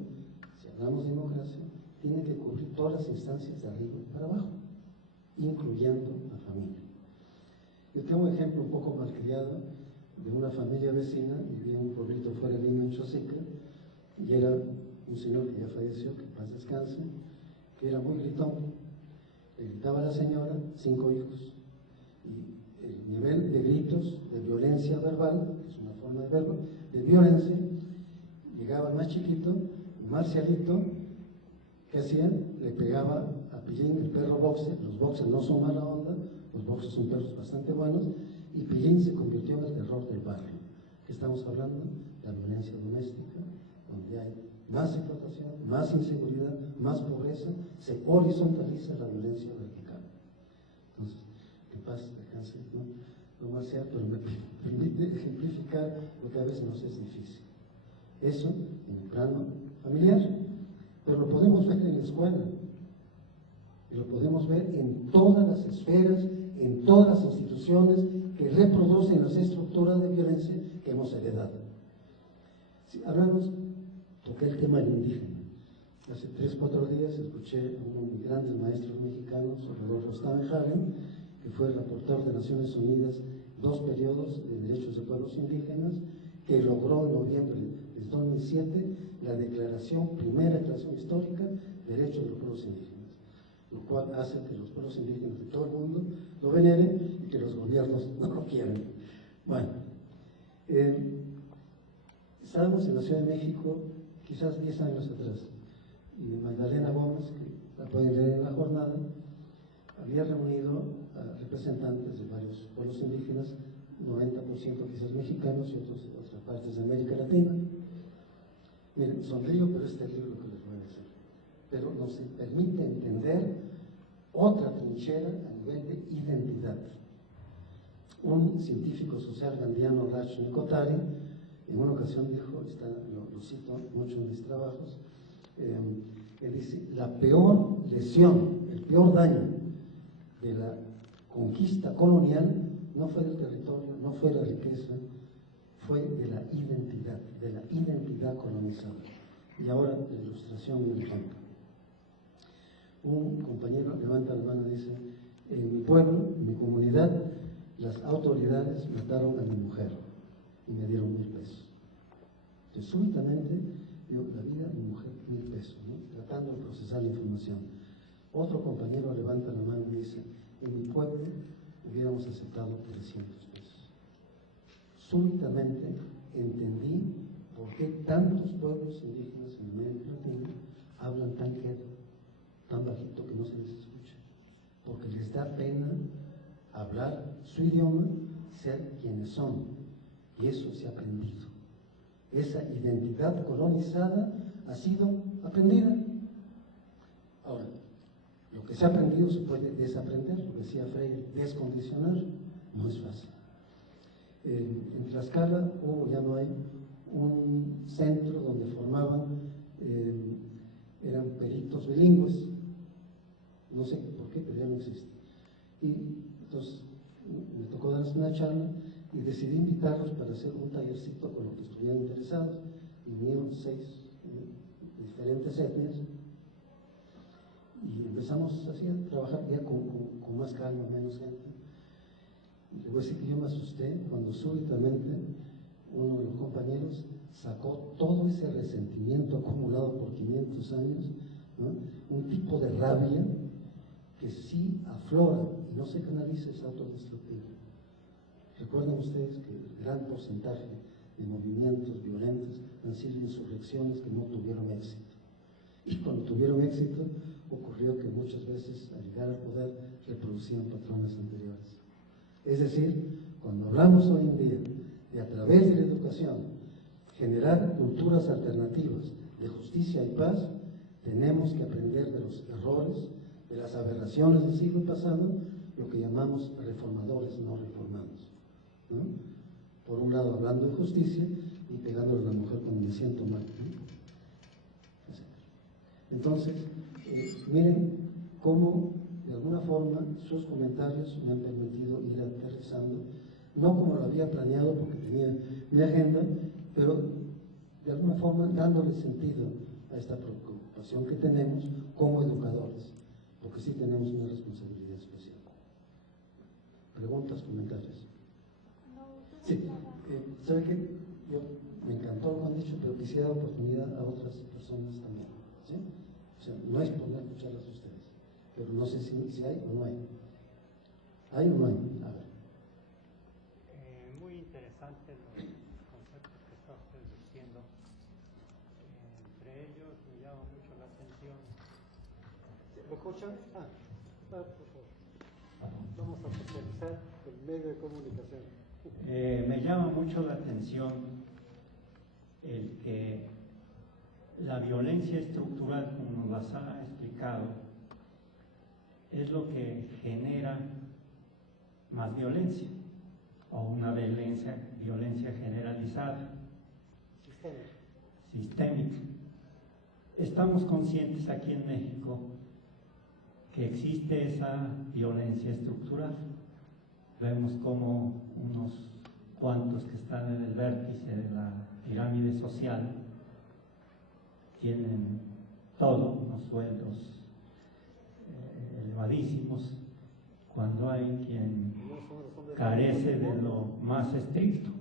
si hablamos de democracia, tiene que cubrir todas las instancias de arriba para abajo, incluyendo la familia. Yo tengo un ejemplo un poco malcriado de una familia vecina, vivía en un pueblito fuera de Lima, en Chosica, y era un señor que ya falleció, que en paz descanse, que era muy gritón. Le gritaba a la señora, 5 hijos, y el nivel de gritos, de violencia verbal, que es una forma de verbo, de violencia, llegaba el más chiquito, Marcialito, ¿qué hacía? Le pegaba a Pillín, el perro boxer. Los boxers no son mala onda, los boxers son perros bastante buenos, y Pillín se convirtió en el terror del barrio. ¿Qué estamos hablando? La violencia doméstica, donde hay más explotación, más inseguridad, más pobreza, se horizontaliza la violencia vertical. Entonces, en paz descanse, no Marcial, pero me permite ejemplificar lo que a veces nos es difícil. Eso en el plano familiar, pero lo podemos ver en la escuela, y lo podemos ver en todas las esferas, en todas las instituciones que reproducen las estructuras de violencia que hemos heredado. Si hablamos, toqué el tema del indígena. Hace 3-4 días escuché a uno de mis grandes maestros mexicanos, Rodolfo Steinhagen, que fue el reportero de Naciones Unidas 2 periodos de derechos de pueblos indígenas, que logró en noviembre de 2007 la primera declaración histórica de derechos de los pueblos indígenas, lo cual hace que los pueblos indígenas de todo el mundo lo veneren y que los gobiernos no lo quieran. Bueno, estábamos en la Ciudad de México quizás 10 años atrás, y Magdalena Gómez, que la pueden leer en la jornada, había reunido a representantes de varios pueblos indígenas, 90% quizás mexicanos y otras partes de América Latina. Miren, sonrío, pero es terrible lo que les voy a decir. Pero nos permite entender otra trinchera a nivel de identidad. Un científico social gandiano, Rashmi Kotari, en una ocasión dijo, lo cito mucho en mis trabajos, él dice, la peor lesión, el peor daño de la conquista colonial no fue del territorio, no fue la riqueza, fue de la identidad colonizada. Y ahora la ilustración y el ejemplo. Un compañero levanta la mano y dice, en mi pueblo, en mi comunidad, las autoridades mataron a mi mujer y me dieron 1,000 pesos. Entonces, súbitamente, dio la vida a mi mujer 1,000 pesos, ¿no? Tratando de procesar la información. Otro compañero levanta la mano y dice, en mi pueblo hubiéramos aceptado 300 pesos. Súbitamente entendí por qué tantos pueblos indígenas en América Latina hablan tan quedo, tan bajito que no se les escucha, porque les da pena hablar su idioma, ser quienes son, y eso se ha aprendido. Esa identidad colonizada ha sido aprendida. Ahora, lo que se ha aprendido se puede desaprender, lo que decía Freire, descondicionar, no es fácil. En Tlaxcala ya no hay un centro donde formaban, eran peritos bilingües, no sé por qué, pero ya no existe. Y entonces me tocó darles una charla y decidí invitarlos para hacer un tallercito con los que estuvieran interesados. Y vinieron 6 diferentes etnias y empezamos así a trabajar ya con más calma, menos gente. Y le voy a decir que yo me asusté cuando súbitamente uno de los compañeros sacó todo ese resentimiento acumulado por 500 años, ¿no? Un tipo de rabia que sí aflora y no se canaliza, es autodestructivo. Recuerden ustedes que el gran porcentaje de movimientos violentos han sido insurrecciones que no tuvieron éxito. Y cuando tuvieron éxito, ocurrió que muchas veces al llegar al poder reproducían patrones anteriores. Es decir, cuando hablamos hoy en día de a través de la educación generar culturas alternativas de justicia y paz, tenemos que aprender de los errores, de las aberraciones del siglo pasado, lo que llamamos reformadores no reformados, ¿no? Por un lado hablando de justicia y pegándole a la mujer cuando me siento mal, ¿no? Entonces, miren cómo de alguna forma sus comentarios me han permitido ir aterrizando, no como lo había planeado porque tenía mi agenda, pero de alguna forma dándole sentido a esta preocupación que tenemos como educadores, porque sí tenemos una responsabilidad especial. ¿Preguntas, comentarios? Sí, ¿sabe qué? Yo me encantó lo que han dicho, pero quisiera dar oportunidad a otras personas también, ¿sí? O sea, no es poder escucharlas a ustedes, pero no sé si hay o no hay. ¿Hay o no hay? A ver. Muy interesante los conceptos que está usted diciendo. Entre ellos me llama mucho la atención. ¿Me escuchan? Por favor. Vamos a potenciar el medio de comunicación. Me llama mucho la atención el que la violencia estructural, como nos las ha explicado, es lo que genera más violencia o una violencia generalizada, sistémica. Estamos conscientes aquí en México que existe esa violencia estructural. Vemos como unos cuantos que están en el vértice de la pirámide social tienen todo, unos sueldos elevadísimos, cuando hay quien carece de lo más estricto.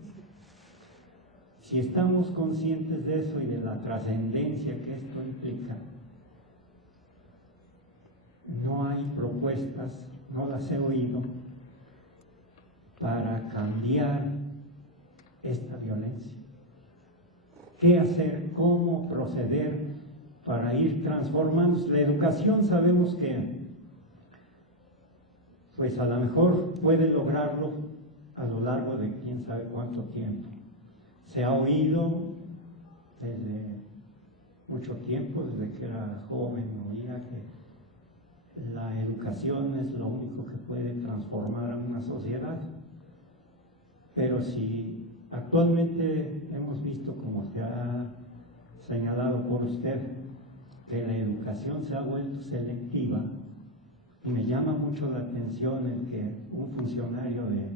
Si estamos conscientes de eso y de la trascendencia que esto implica, no hay propuestas, no las he oído, para cambiar esta violencia. ¿Qué hacer? ¿Cómo proceder para ir transformando? La educación sabemos que pues a lo mejor puede lograrlo a lo largo de quién sabe cuánto tiempo. Se ha oído desde mucho tiempo, desde que era joven, oía que la educación es lo único que puede transformar a una sociedad. Pero si actualmente hemos visto, como se ha señalado por usted, que la educación se ha vuelto selectiva, y me llama mucho la atención el que un funcionario de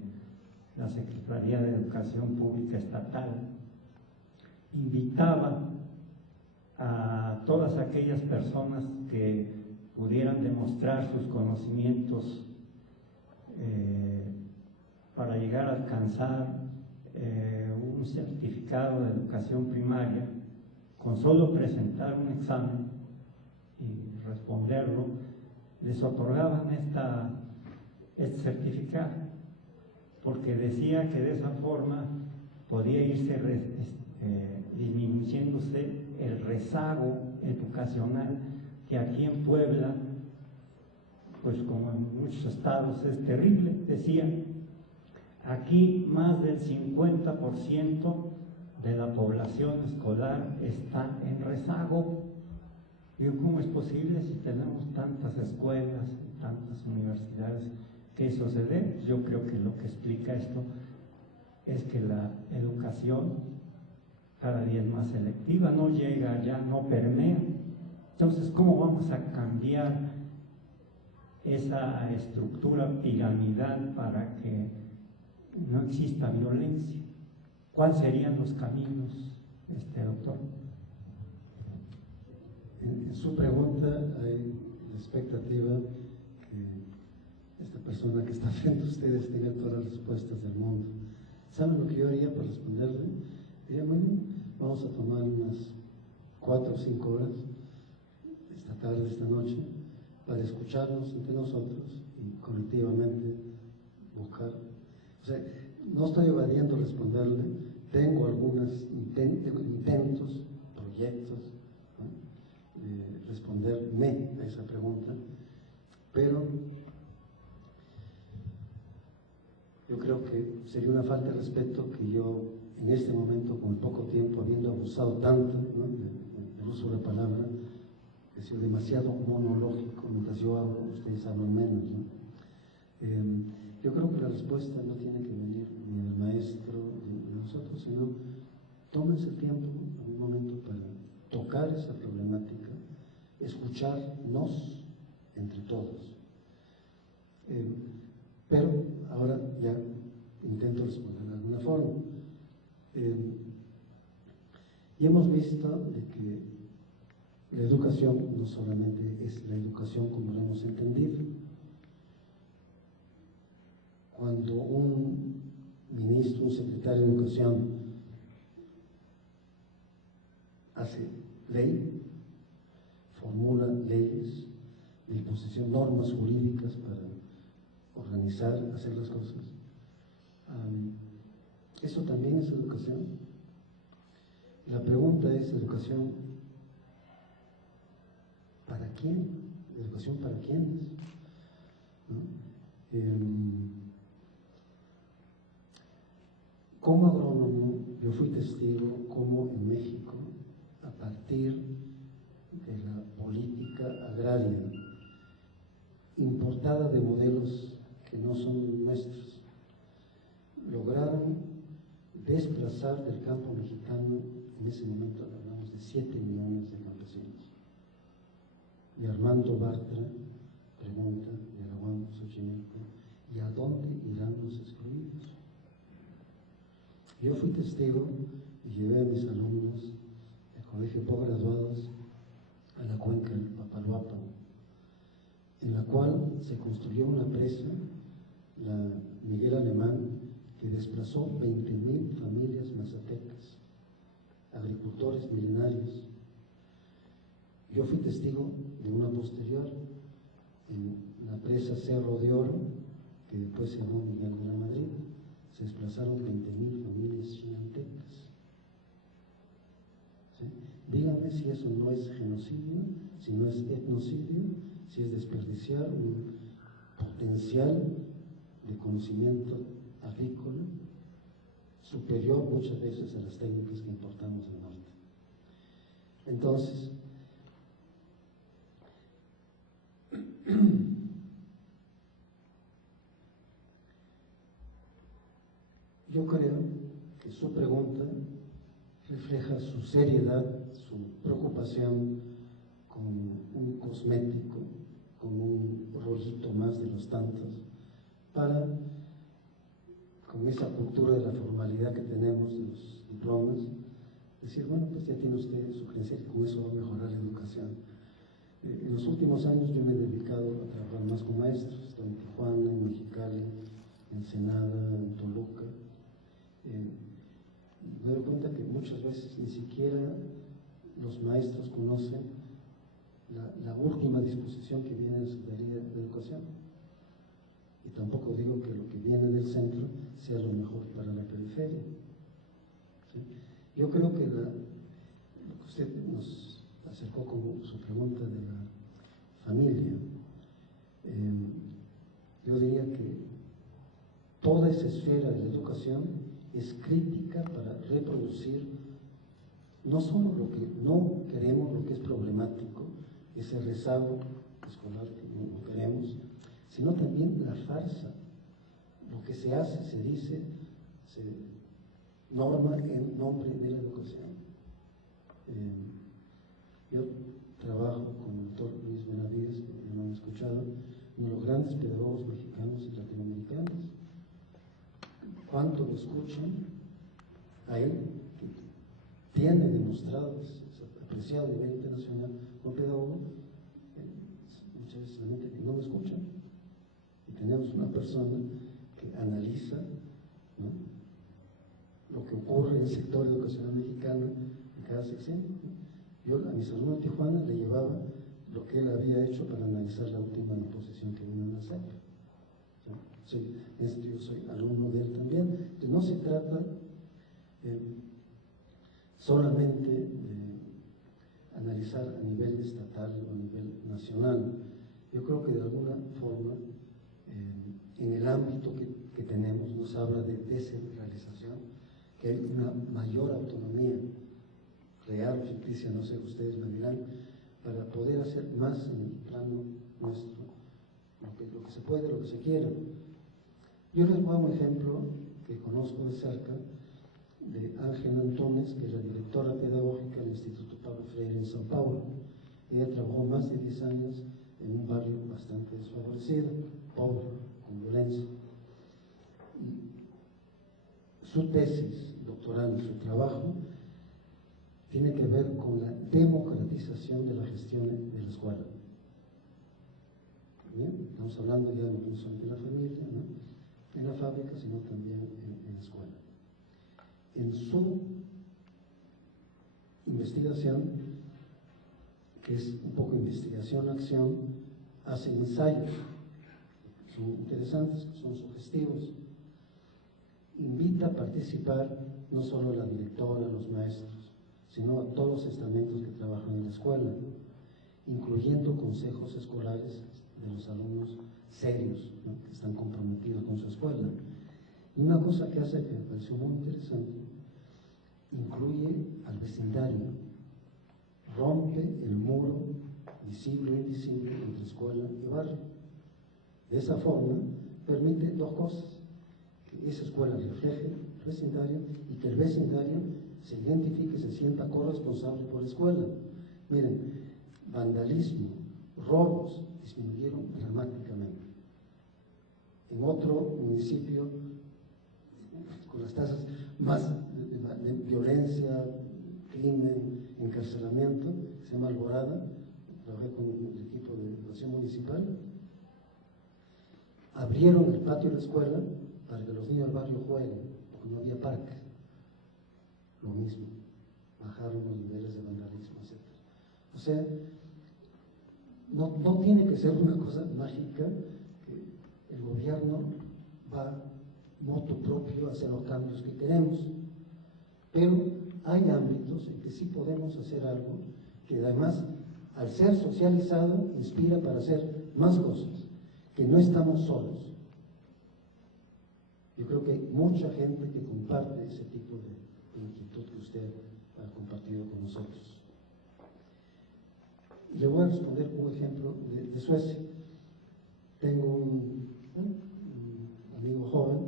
la Secretaría de Educación Pública Estatal invitaba a todas aquellas personas que pudieran demostrar sus conocimientos para llegar a alcanzar un certificado de educación primaria, con solo presentar un examen y responderlo, les otorgaban este certificado, porque decía que de esa forma podía irse disminuyéndose el rezago educacional que aquí en Puebla, pues como en muchos estados, es terrible. Decía, aquí más del 50% de la población escolar está en rezago. Digo, ¿cómo es posible si tenemos tantas escuelas y tantas universidades que eso se dé? Yo creo que lo que explica esto es que la educación cada día es más selectiva, no llega allá, no permea. Entonces, ¿cómo vamos a cambiar esa estructura piramidal para que no exista violencia? ¿Cuáles serían los caminos, doctor? En su pregunta hay la expectativa que esta persona que está frente a ustedes tenga todas las respuestas del mundo. ¿Saben lo que yo haría para responderle? Diría, muy bien, vamos a tomar unas 4 o 5 horas esta tarde, esta noche, para escucharnos entre nosotros y colectivamente buscar. O sea, no estoy evadiendo responderle, tengo algunos intentos, proyectos, responderme a esa pregunta, pero yo creo que sería una falta de respeto que yo en este momento, con poco tiempo, habiendo abusado tanto, ¿no?, del uso de la palabra, que ha sido demasiado monológico, mientras yo hablo, ustedes hablan menos, ¿no? Yo creo que la respuesta no tiene que venir ni del maestro ni de nosotros, sino tómense el tiempo, un momento, para tocar esa problemática, escucharnos entre todos. Pero ahora ya intento responder de alguna forma. Y hemos visto de que la educación no solamente es la educación como lo hemos entendido. Cuando un ministro, un secretario de Educación hace ley, formula leyes, disposición, normas jurídicas para organizar, hacer las cosas, eso también es educación. La pregunta es, ¿educación para quién? ¿Educación para quiénes? ¿No? Como agrónomo, yo fui testigo cómo en México, a partir de la política agraria importada de modelos que no son nuestros, lograron desplazar del campo mexicano, en ese momento hablamos de 7 millones de campesinos. Y Armando Bartra pregunta, de Araguán, Xochimilco, ¿y a dónde irán los excluidos? Yo fui testigo y llevé a mis alumnos del colegio posgraduados a la cuenca del Papaloapan, en la cual se construyó una presa, la Miguel Alemán, que desplazó 20,000 familias mazatecas, agricultores milenarios. Yo fui testigo de una posterior, en la presa Cerro de Oro, que después se llamó Miguel de la Madrid, se desplazaron 20,000 familias chinantecas. ¿Sí? Díganme si eso no es genocidio, si no es etnocidio, si es desperdiciar un potencial de conocimiento agrícola superior muchas veces a las técnicas que importamos del norte. Entonces, yo creo que su pregunta refleja su seriedad, su preocupación con un cosmético, con un rollito más de los tantos, para, con esa cultura de la formalidad que tenemos de los diplomas, decir, bueno, pues ya tiene usted su credencial y con eso va a mejorar la educación. En los últimos años yo me he dedicado a trabajar más con maestros, estoy en Tijuana, en Mexicali, en Ensenada, en Toluca. Me doy cuenta que muchas veces ni siquiera los maestros conocen la última disposición que viene de la Secretaría de Educación. Y tampoco digo que lo que viene del centro sea lo mejor para la periferia. ¿Sí? Yo creo que lo que usted nos acercó como su pregunta de la familia, yo diría que toda esa esfera de la educación es crítica para reproducir no solo lo que no queremos, lo que es problemático, ese rezago escolar que no queremos, sino también la farsa, lo que se hace, se dice, se norma en nombre de la educación. Yo trabajo con el doctor Luis Benavides, que ya me han escuchado, uno de los grandes pedagogos mexicanos y latinoamericanos. ¿Cuánto lo escuchan a él, que tiene demostrado, es apreciado a nivel internacional como pedagogo? Muchas veces la gente que no lo escucha. Y tenemos una persona que analiza, ¿no?, lo que ocurre en el sector educacional mexicano en cada sexenio. Yo a mis alumnos de Tijuana le llevaba lo que él había hecho para analizar la última imposición que vino en la SEP. Yo soy alumno de él también. Entonces, no se trata solamente de analizar a nivel estatal o a nivel nacional. Yo creo que de alguna forma, en el ámbito que tenemos, nos habla de descentralización, que hay una mayor autonomía, real o ficticia, no sé, ustedes me dirán, para poder hacer más en el plano nuestro, lo que se puede, lo que se quiera. Yo les voy a dar un ejemplo que conozco de cerca, de Ángela Antunes, que es la directora pedagógica del Instituto Pablo Freire en São Paulo. Ella trabajó más de 10 años en un barrio bastante desfavorecido, pobre, con violencia. Y su tesis doctoral, su trabajo, tiene que ver con la democratización de la gestión de la escuela. Bien, estamos hablando ya no solo de la familia, ¿no?, en la fábrica, sino también en la escuela. En su investigación, que es un poco investigación-acción, hace ensayos, son interesantes, son sugestivos. Invita a participar no solo a la directora, a los maestros, sino a todos los estamentos que trabajan en la escuela, incluyendo consejos escolares de los alumnos serios, ¿no?, que están comprometidos con su escuela. Y una cosa que hace, que me pareció muy interesante, incluye al vecindario, rompe el muro visible e invisible entre escuela y barrio. De esa forma permite dos cosas: que esa escuela refleje el vecindario y que el vecindario se identifique, se sienta corresponsable por la escuela. Miren, vandalismo, robos disminuyeron dramáticamente. En otro municipio, con las tasas más de violencia, crimen, encarcelamiento, se llama Alborada, trabajé con el equipo de educación municipal, abrieron el patio de la escuela para que los niños del barrio jueguen, porque no había parque. Lo mismo, bajaron los niveles de vandalismo, etc. O sea, no tiene que ser una cosa mágica que el gobierno va motu propio a hacer los cambios que queremos, pero hay ámbitos en que sí podemos hacer algo que además, al ser socializado, inspira para hacer más cosas, que no estamos solos. Yo creo que hay mucha gente que comparte ese tipo de inquietud que usted ha compartido con nosotros. Le voy a responder un ejemplo de Suecia. Tengo un amigo joven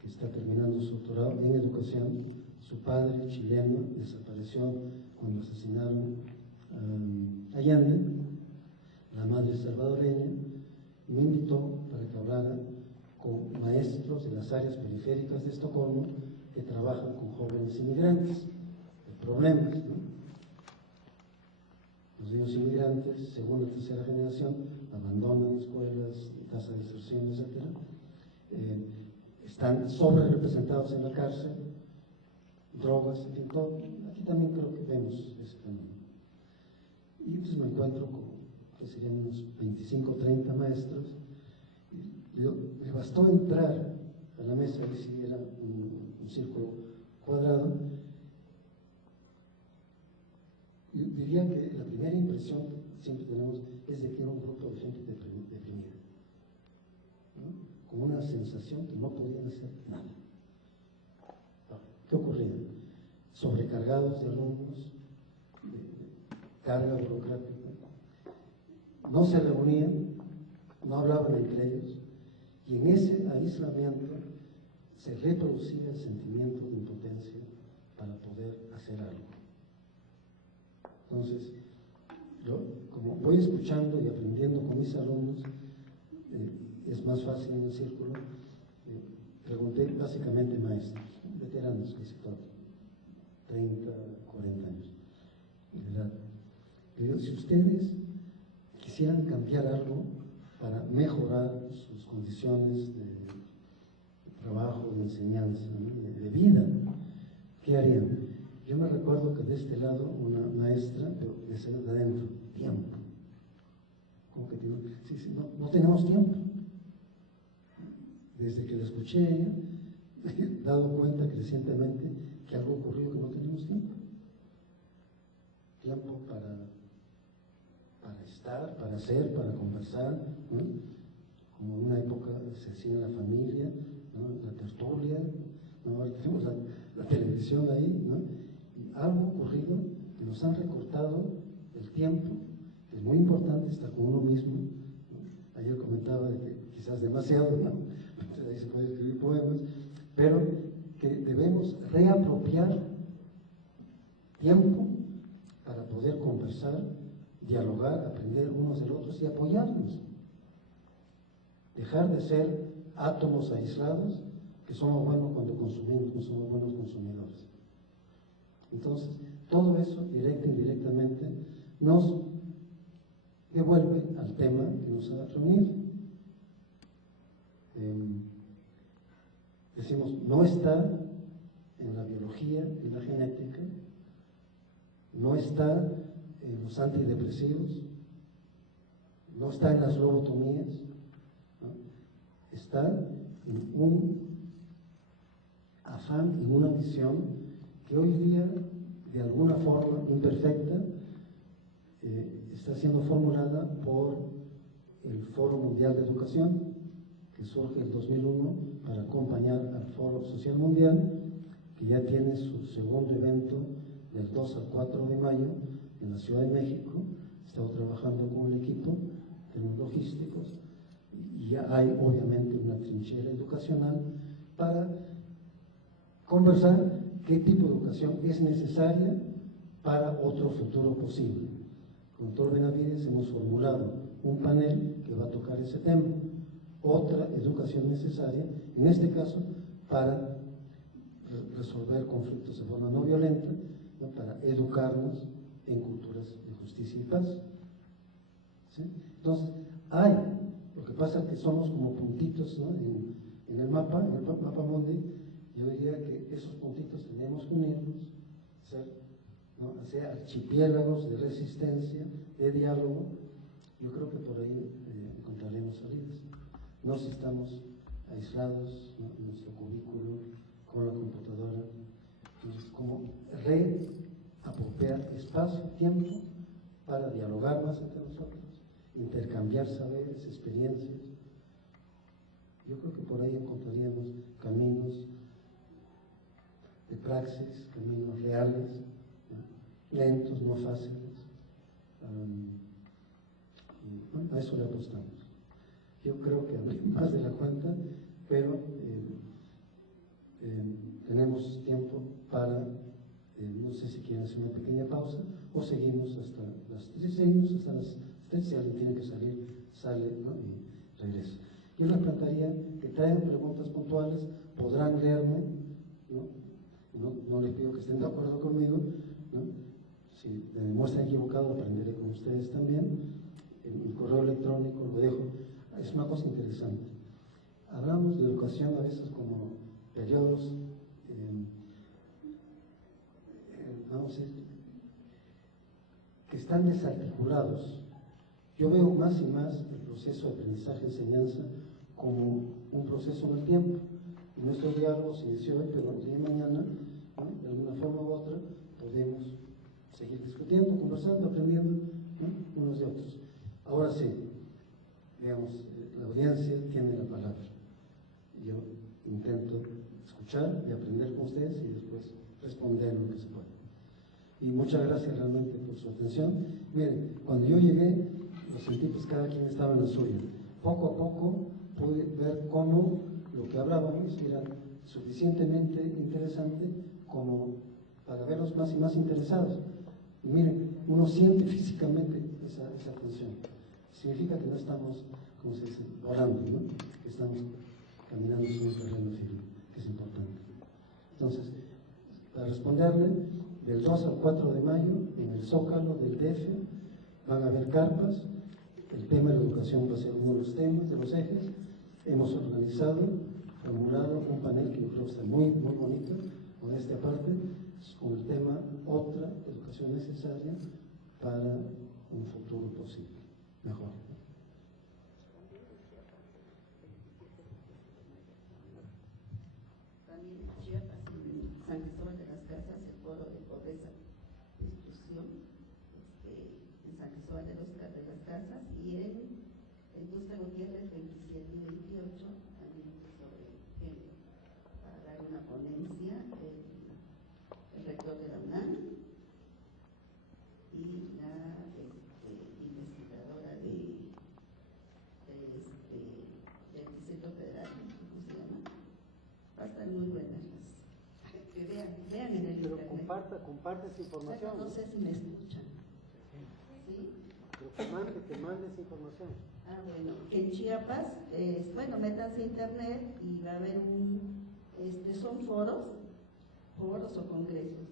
que está terminando su doctorado en educación. Su padre, chileno, desapareció cuando asesinaron a Allende. La madre salvadoreña me invitó para que hablara con maestros de las áreas periféricas de Estocolmo que trabajan con jóvenes inmigrantes, de problemas, ¿no? Los niños inmigrantes, segunda, tercera generación, abandonan escuelas, tasa de deserción, etc. Están sobre representados en la cárcel, drogas, en fin, todo. Aquí también creo que vemos ese fenómeno. Y entonces me encuentro con, que serían unos 25 o 30 maestros, y me bastó entrar a la mesa, y si era un círculo cuadrado. Yo diría que la primera impresión que siempre tenemos es de que era un grupo de gente deprimida, ¿no? Con una sensación que no podían hacer nada. ¿Qué ocurría? Sobrecargados de alumnos, de carga burocrática, no se reunían, no hablaban entre ellos, y en ese aislamiento se reproducía el sentimiento de impotencia para poder hacer algo. Entonces, yo, como voy escuchando y aprendiendo con mis alumnos, es más fácil en el círculo. Pregunté básicamente maestros, veteranos, casi todos, 30, 40 años de edad. Pero si ustedes quisieran cambiar algo para mejorar sus condiciones de trabajo, de enseñanza, ¿no? de vida, ¿qué harían? Yo me recuerdo que de este lado una maestra, pero de adentro, tiempo. ¿Cómo que tiempo? Sí, no tenemos tiempo. Desde que la escuché, he dado cuenta crecientemente que algo ocurrió, que no tenemos tiempo. Tiempo para estar, para hacer, para conversar, ¿no? Como en una época se hacía en la familia, ¿no? La tertulia, ¿no? Ahora tenemos la televisión ahí, ¿no? Y algo ocurrido que nos han recortado el tiempo, que es muy importante estar con uno mismo, ¿no? Ayer comentaba de que quizás demasiado, ¿no? Ahí se puede escribir poemas, pero que debemos reapropiar tiempo para poder conversar, dialogar, aprender unos de los otros y apoyarnos. Dejar de ser átomos aislados, que somos buenos cuando consumimos, no somos buenos consumidores. Entonces, todo eso, directa e indirectamente, nos devuelve al tema que nos ha reunido. Decimos, no está en la biología y la genética, no está en los antidepresivos, no está en las lobotomías, ¿no? Está en un afán, en una visión que hoy día, de alguna forma imperfecta, está siendo formulada por el Foro Mundial de Educación, que surge en 2001 para acompañar al Foro Social Mundial, que ya tiene su segundo evento del 2 al 4 de mayo en la Ciudad de México. He estado trabajando con un equipo de los logísticos y ya hay obviamente una trinchera educacional para conversar qué tipo de educación es necesaria para otro futuro posible. Con el doctor Benavides hemos formulado un panel que va a tocar ese tema. Otra educación necesaria, en este caso, para resolver conflictos de forma no violenta, ¿no? Para educarnos en culturas de justicia y paz. ¿Sí? Entonces, lo que pasa es que somos como puntitos, ¿no? en el mapa mundi. Yo diría que esos puntitos tenemos que unirnos, hacer archipiélagos de resistencia, de diálogo. Yo creo que por ahí encontraremos salidas. No si estamos aislados, ¿no? En nuestro cubículo, con la computadora. Entonces, como reapropiar espacio, tiempo, para dialogar más entre nosotros, intercambiar saberes, experiencias. Yo creo que por ahí encontraríamos caminos de praxis, caminos reales, ¿no? Lentos, no fáciles, a eso le apostamos. Yo creo que hablé más de la cuenta, pero tenemos tiempo para, no sé si quieren hacer una pequeña pausa o seguimos hasta las 3, seguimos hasta las 3, si alguien tiene que salir, sale, ¿no? Y regresa. Yo les plantearía que traigan preguntas puntuales, podrán leerme, no les pido que estén de acuerdo conmigo, ¿no? Si me demuestran equivocado, aprenderé con ustedes también. El correo electrónico lo dejo. Es una cosa interesante. Hablamos de educación a veces como periodos, vamos a decir, que están desarticulados. Yo veo más y más el proceso de aprendizaje-enseñanza como un proceso en el tiempo. Y nuestro diálogo se inició hoy, pero el día de mañana, ¿no? De alguna forma u otra, podemos seguir discutiendo, conversando, aprendiendo, ¿no? Unos de otros. Ahora sí, digamos, la audiencia tiene la palabra. Yo intento escuchar y aprender con ustedes y después responder lo que se pueda. Y muchas gracias realmente por su atención. Miren, cuando yo llegué, lo sentí, pues cada quien estaba en la suya. Poco a poco pude ver cómo lo que hablábamos era suficientemente interesante como para verlos más y más interesados. Y miren, uno siente físicamente esa tensión. Significa que no estamos, como se dice, volando, ¿no? Que estamos caminando sobre un terreno firme, que es importante. Entonces, para responderle, del 2 al 4 de mayo, en el Zócalo del DF, van a haber carpas. El tema de la educación va a ser uno de los temas, de los ejes. Hemos organizado, formulado un panel que yo creo que está muy, muy bonito, con esta parte, con el tema otra educación necesaria para un futuro posible, mejor. También en Chiapas, en San Cristóbal de las Casas, el foro de pobreza y exclusión, en San Cristóbal de las Casas, y en Industria Gutiérrez 27 y 28, también sobre género, para dar una ponencia el rector de la UNAM y la investigadora del Distrito Federal, ¿cómo se llama? Va a estar muy buenas que vean en el Pero internet. compartes información. Bueno, no sé si me escuchan. ¿Sí? Pero que mandes información. Ah, bueno, que en Chiapas, bueno, métanse a internet y va a haber son foros o congresos.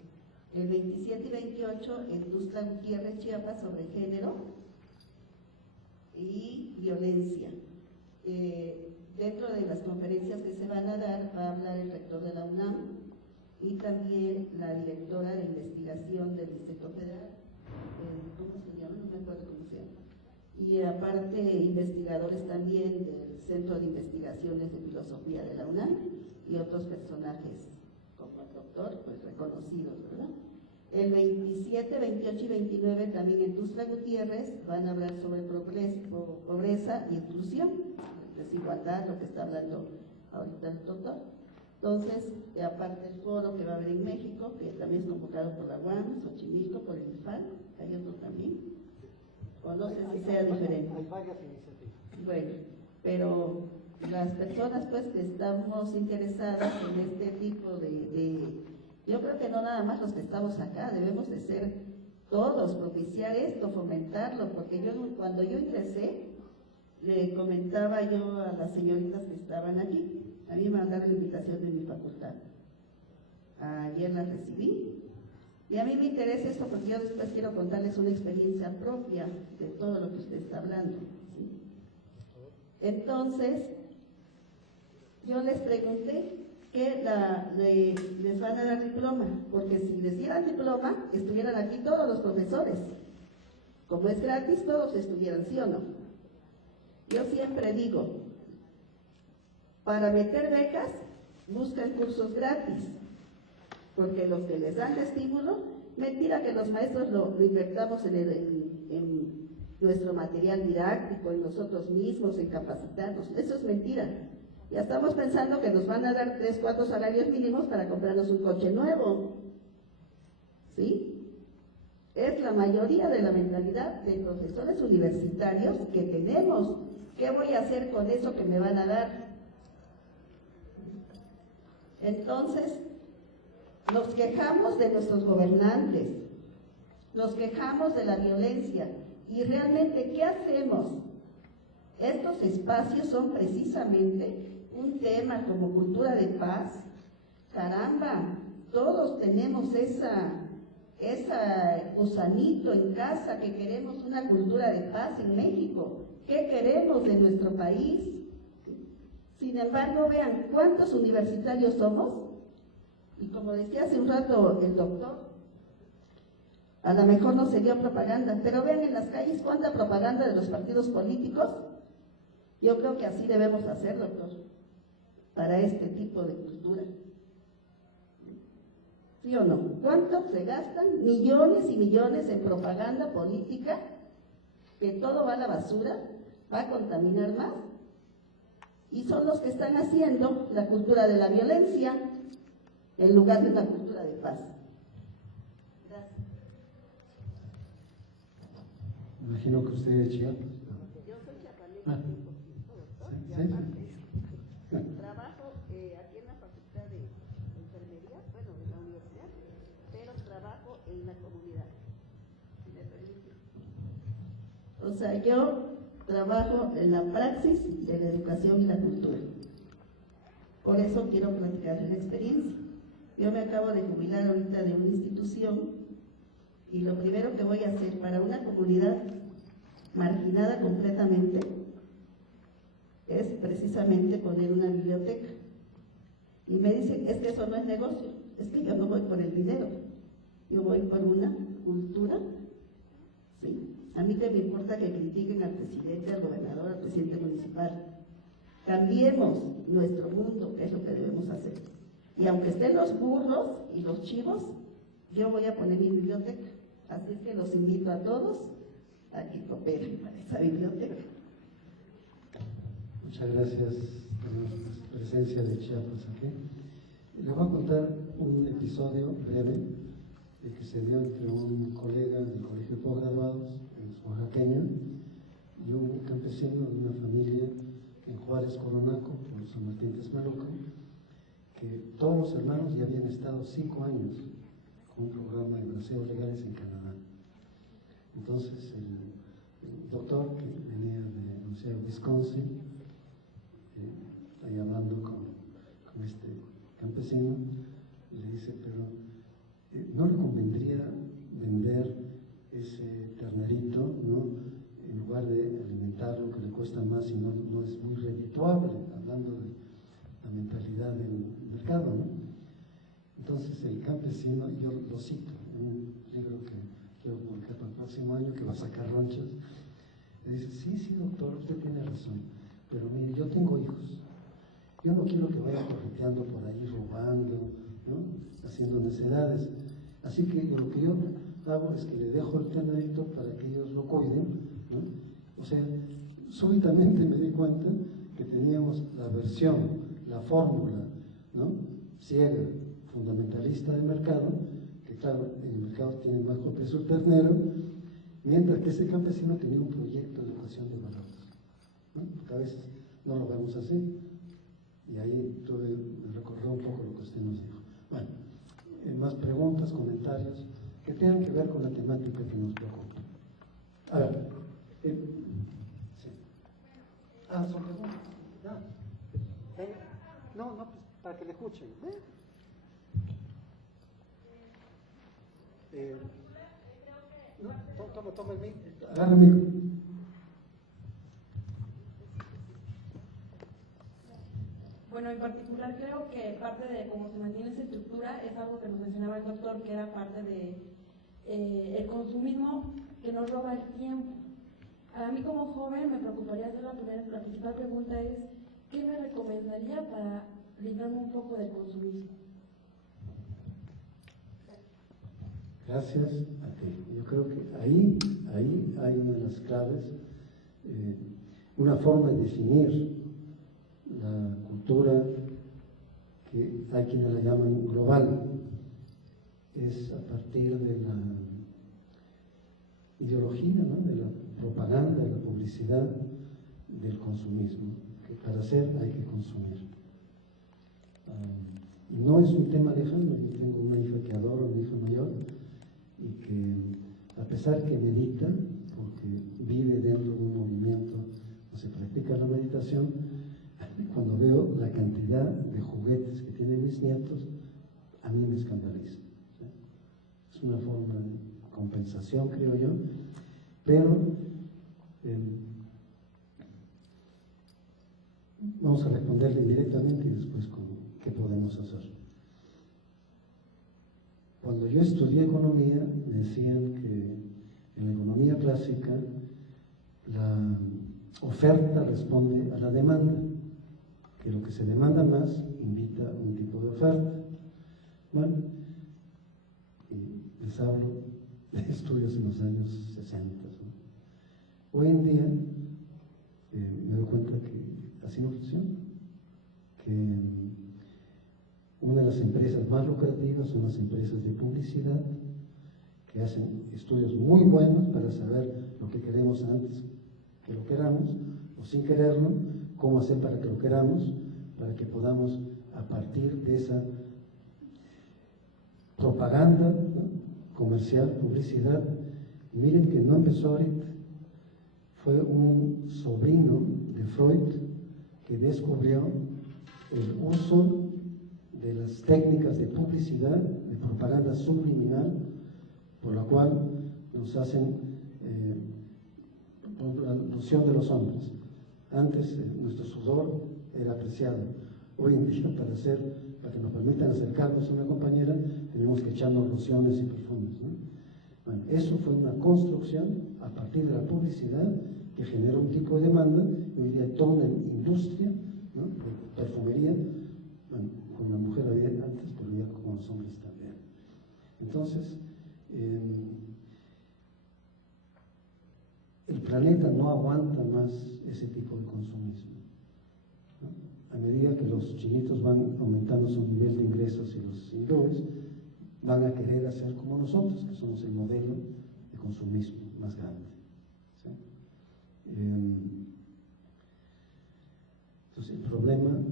El 27 y 28 en Tuxtla Gutiérrez, Chiapas, sobre género y violencia. Dentro de las conferencias que se van a dar, va a hablar el rector de la UNAM y también la directora de investigación del Distrito Federal, ¿cómo se llama? No me acuerdo cómo se llama. Y aparte, investigadores también del Centro de Investigaciones de Filosofía de la UNAM y otros personajes como el doctor, pues reconocidos, ¿verdad? El 27, 28 y 29 también en Tuxtla Gutiérrez van a hablar sobre pobreza y inclusión, desigualdad, lo que está hablando ahorita el doctor. Entonces, aparte el foro que va a haber en México, que también es convocado por la UAM, Xochimilco, por el IFAL, hay otro también, o no sé si sea diferente. Hay varias iniciativas. Bueno, pero las personas pues que estamos interesadas en este tipo yo creo que no nada más los que estamos acá, debemos de ser todos, propiciar esto, fomentarlo, porque cuando yo ingresé, le comentaba yo a las señoritas que estaban aquí, a mí me mandaron la invitación de mi facultad, ayer la recibí, y a mí me interesa esto porque yo después quiero contarles una experiencia propia de todo lo que usted está hablando, ¿sí? Entonces, yo les pregunté que les van a dar diploma, porque si les dieran diploma, estuvieran aquí todos los profesores. Como es gratis, todos estuvieran, ¿sí o no? Yo siempre digo, para meter becas, buscan cursos gratis, porque los que les dan estímulo, mentira que los maestros lo invertamos en nuestro material didáctico, en nosotros mismos, en capacitarnos, eso es mentira. Ya estamos pensando que nos van a dar 3, 4 salarios mínimos para comprarnos un coche nuevo, ¿sí? es la mayoría de la mentalidad de profesores universitarios que tenemos. ¿Qué voy a hacer con eso que me van a dar? Entonces, nos quejamos de nuestros gobernantes, nos quejamos de la violencia, y realmente, ¿qué hacemos? Estos espacios son precisamente un tema como cultura de paz. Caramba, todos tenemos esa gusanito en casa que queremos una cultura de paz en México. ¿Qué queremos de nuestro país? Sin embargo, vean cuántos universitarios somos. Y como decía hace un rato el doctor, a lo mejor no se dio propaganda, pero vean en las calles cuánta propaganda de los partidos políticos. Yo creo que así debemos hacer, doctor, para este tipo de cultura. ¿Sí o no? ¿Cuánto se gastan? Millones y millones en propaganda política, que todo va a la basura, va a contaminar más, y son los que están haciendo la cultura de la violencia en lugar de una cultura de paz. Gracias. Imagino que usted es Chiapas. Yo soy chiapaneca, Ah. doctor, Sí, y sí. aparte trabajo aquí en la Facultad de Enfermería, bueno, de la universidad, pero trabajo en la comunidad, si me permite. O sea, yo trabajo en la praxis de la educación y la cultura. Por eso quiero platicarles la experiencia. Yo me acabo de jubilar ahorita de una institución, y lo primero que voy a hacer para una comunidad marginada completamente es precisamente poner una biblioteca. Y me dicen, es que eso no es negocio, es que yo no voy por el dinero, yo voy por una cultura. ¿Sí? A mí que me importa que critiquen al presidente, al gobernador, al presidente municipal. Cambiemos nuestro mundo, que es lo que debemos hacer. Y aunque estén los burros y los chivos, yo voy a poner mi biblioteca. Así es que los invito a todos a que cooperen para esa biblioteca. Muchas gracias por la presencia de Chiapas aquí. Les voy a contar un episodio breve que se dio entre un colega del colegio de posgraduados, oaxaqueño, y un campesino de una familia en Juárez, Coronaco, por San Martín Texmelucan, que todos los hermanos ya habían estado 5 años con un programa de braceros legales en Canadá. Entonces el doctor, que venía de la Universidad de Wisconsin, ahí hablando con este campesino, le dice, pero ¿no le convendría vender ese ternerito, ¿no?, en lugar de alimentarlo, que le cuesta más y no es muy redituable, hablando de la mentalidad del mercado, ¿no? Entonces el campesino, yo lo cito en un libro que quiero publicar para el próximo año, que va a sacar ronchas, le dice, sí, doctor, usted tiene razón, pero mire, yo tengo hijos, yo no quiero que vayan correteando por ahí, robando, ¿no?, haciendo necedades, así que lo que yo hago es que le dejo el ternerito para que ellos lo cuiden, ¿no? O sea, súbitamente me di cuenta que teníamos la versión, la fórmula, ¿no?, ciega, fundamentalista del mercado, que claro, en el mercado tiene más precio el ternero, mientras que ese campesino tenía un proyecto de educación de valores, ¿no? Porque a veces no lo vemos así, y ahí me recordó un poco lo que usted nos dijo. Bueno, más preguntas, comentarios que tengan que ver con la temática que nos preocupa. A ver, sí. Son preguntas. No, pues para que le escuchen. No, toma el micro. Agarra el micro. Bueno, en particular creo que parte de cómo se mantiene esa estructura es algo que nos mencionaba el doctor, que era parte de el consumismo que nos roba el tiempo. A mí como joven me preocuparía hacer la principal pregunta es, ¿qué me recomendaría para librarme un poco del consumismo? Gracias a ti. Yo creo que ahí hay una de las claves, una forma de definir la cultura que hay quienes la llaman global, es a partir de ideología, ¿no?, de la propaganda, de la publicidad, del consumismo, que para hacer hay que consumir. No es un tema lejano. Yo tengo una hija que adoro, una hija mayor, y que a pesar que medita, porque vive dentro de un movimiento donde se practica la meditación, cuando veo la cantidad de juguetes que tienen mis nietos, a mí me escandaliza. ¿Sí? Es una forma de compensación, creo yo, pero vamos a responderle directamente y después qué podemos hacer. Cuando yo estudié economía, me decían que en la economía clásica la oferta responde a la demanda, que lo que se demanda más invita a un tipo de oferta. Bueno, y les hablo de estudios en los años 60. ¿No? Hoy en día me doy cuenta que así no funciona, que una de las empresas más lucrativas son las empresas de publicidad, que hacen estudios muy buenos para saber lo que queremos antes que lo queramos, o sin quererlo, cómo hacer para que lo queramos, para que podamos, a partir de esa propaganda, ¿no?, comercial, publicidad. Miren que no empezó ahorita, fue un sobrino de Freud que descubrió el uso de las técnicas de publicidad, de propaganda subliminal, por la cual nos hacen la ilusión de los hombres. Antes nuestro sudor era apreciado. Hoy en día, para que nos permitan acercarnos a una compañera, tenemos que echarnos lociones y perfumes, ¿no? Bueno, eso fue una construcción a partir de la publicidad que generó un tipo de demanda, y hoy día hay toda una industria, ¿no?, de perfumería. Bueno, con la mujer había antes, pero ya con los hombres también. Entonces, el planeta no aguanta más ese tipo de consumismo, ¿no? A medida que los chinitos van aumentando su nivel de ingresos y los hindúes van a querer hacer como nosotros, que somos el modelo de consumismo más grande. ¿Sí? Entonces, el problema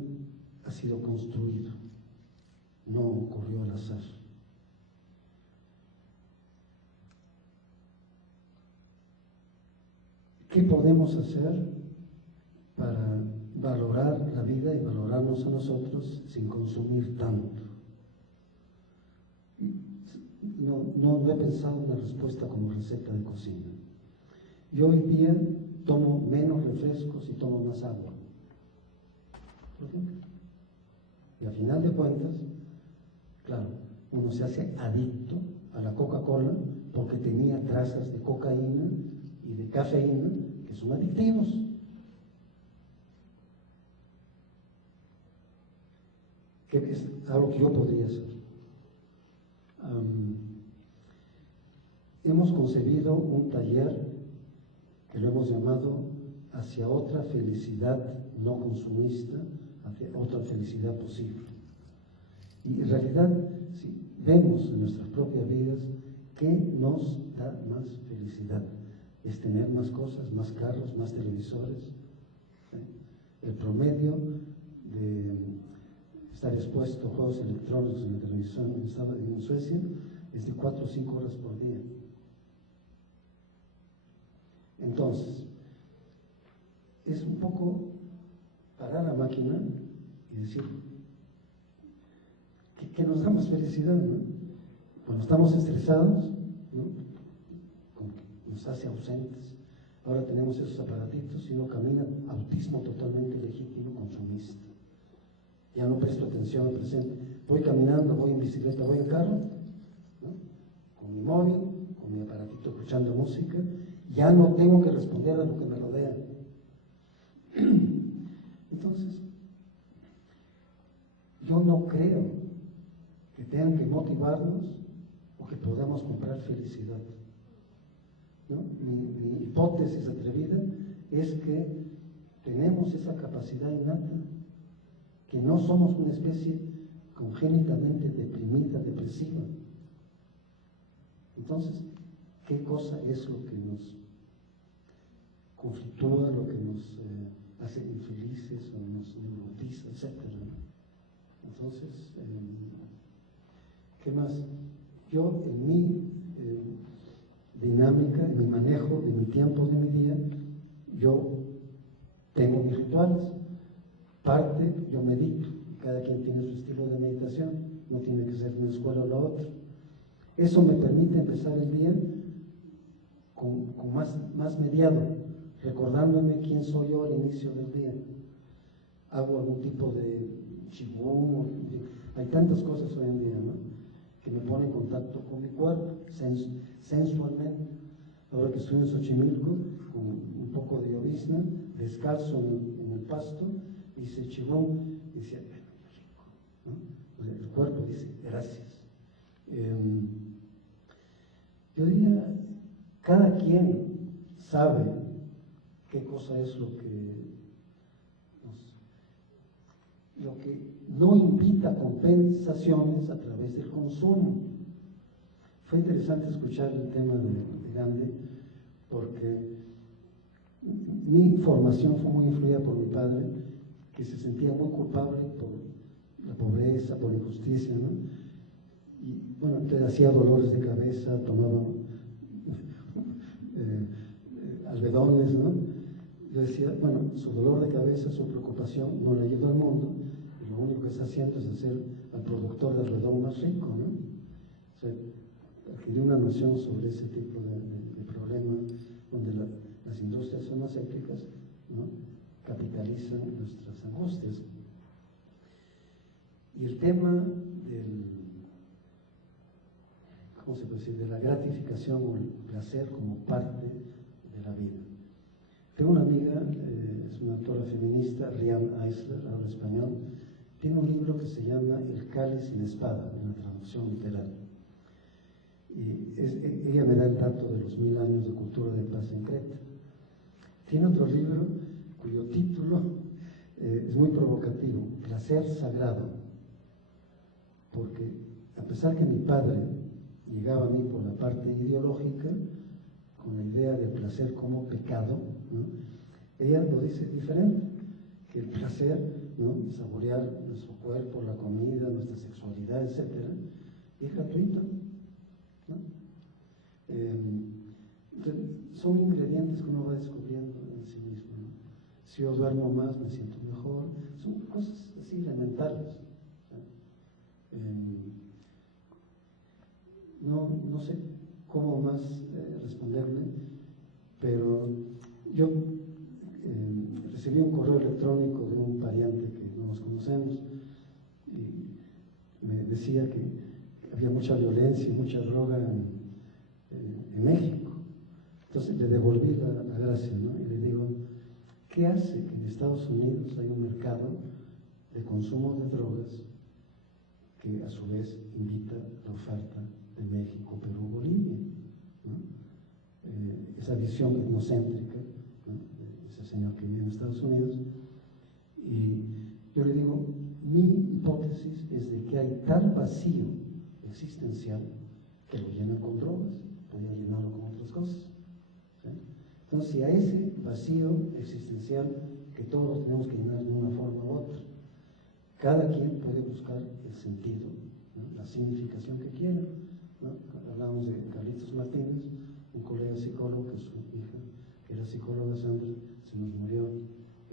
ha sido construido, no ocurrió al azar. ¿Qué podemos hacer para valorar la vida y valorarnos a nosotros sin consumir tanto? No he pensado en una respuesta como receta de cocina. Yo hoy día tomo menos refrescos y tomo más agua, por ejemplo. Y al final de cuentas, claro, uno se hace adicto a la Coca-Cola porque tenía trazas de cocaína y de cafeína que son adictivos. Que es algo que yo podría hacer. Hemos concebido un taller que lo hemos llamado Hacia otra felicidad no consumista, hacia otra felicidad posible. Y en realidad, si vemos en nuestras propias vidas qué nos da más felicidad, es tener más cosas, más carros, más televisores. ¿Sí? El promedio de estar expuesto a juegos electrónicos en la televisión en Suecia es de 4 o 5 horas por día. Entonces, es un poco parar la máquina y decir que nos da más felicidad, ¿no? Cuando estamos estresados, ¿no?, como que nos hace ausentes. Ahora tenemos esos aparatitos y uno camina, autismo totalmente legítimo, consumista. Ya no presto atención al presente. Voy caminando, voy en bicicleta, voy en carro, ¿no?, con mi móvil, con mi aparatito escuchando música. Ya no tengo que responder a lo que me rodea. Entonces, yo no creo que tengan que motivarnos o que podamos comprar felicidad, ¿no? Mi hipótesis atrevida es que tenemos esa capacidad innata, que no somos una especie congénitamente deprimida, depresiva. Entonces, qué cosa es lo que nos conflictúa, lo que nos hace infelices o nos neurotiza, etc. Entonces, ¿qué más? Yo en mi dinámica, en mi manejo de mi tiempo, de mi día, yo tengo mis rituales. Parte, yo medito. Cada quien tiene su estilo de meditación. No tiene que ser una escuela o la otra. Eso me permite empezar el día con más mediado, recordándome quién soy yo al inicio del día. Hago algún tipo de qigong, hay tantas cosas hoy en día, ¿no?, que me ponen en contacto con mi cuerpo, sensualmente. Ahora que estoy en Xochimilco, con un poco de llovizna, descalzo en el pasto, hice qigong y decía, qué rico, ¿no? O sea, el cuerpo dice, gracias. Yo diría, cada quien sabe qué cosa es lo que no invita compensaciones a través del consumo. Fue interesante escuchar el tema de Gandhi, porque mi formación fue muy influida por mi padre, que se sentía muy culpable por la pobreza, por la injusticia, ¿no? Y bueno, entonces hacía dolores de cabeza, tomaba albedones, ¿no? Yo decía, bueno, su dolor de cabeza, su preocupación no le ayuda al mundo, y lo único que está haciendo es hacer al productor de algodón más rico, ¿no? O sea, adquirí una noción sobre ese tipo de problema, donde las industrias farmacéuticas, ¿no?, capitalizan nuestras angustias. Y el tema ¿cómo se puede decir?, de la gratificación o el placer como parte de la vida. Tengo una amiga, es una autora feminista, Rian Eisler, habla español, tiene un libro que se llama El cáliz sin espada, en la traducción literal. Y ella me da el dato de los 1000 años de cultura de paz en Creta. Tiene otro libro cuyo título es muy provocativo, Placer Sagrado, porque a pesar que mi padre llegaba a mí por la parte ideológica, con la idea del placer como pecado, ¿no?, ella lo dice diferente, que el placer, ¿no?, saborear nuestro cuerpo, la comida, nuestra sexualidad, etc., es gratuito, ¿no? Entonces, son ingredientes que uno va descubriendo en sí mismo, ¿no? Si yo duermo más, me siento mejor. Son cosas así elementales, ¿no? No sé cómo más responderle, pero yo recibí un correo electrónico de un pariente que no nos conocemos y me decía que había mucha violencia y mucha droga en México. Entonces le devolví la gracia, ¿no? Y le digo, ¿qué hace que en Estados Unidos hay un mercado de consumo de drogas que a su vez invita la oferta de México, Perú, Bolivia, ¿no? Esa visión etnocéntrica, ¿no?, de ese señor que vive en Estados Unidos. Y yo le digo, mi hipótesis es de que hay tal vacío existencial que lo llenan con drogas, podría llenarlo con otras cosas, ¿sí? Entonces, si a ese vacío existencial que todos tenemos que llenar de una forma u otra, cada quien puede buscar el sentido, ¿no?, la significación que quiera, ¿no? Hablamos de Carlitos Martínez, un colega psicólogo que su hija, que era psicóloga, Sandra, se nos murió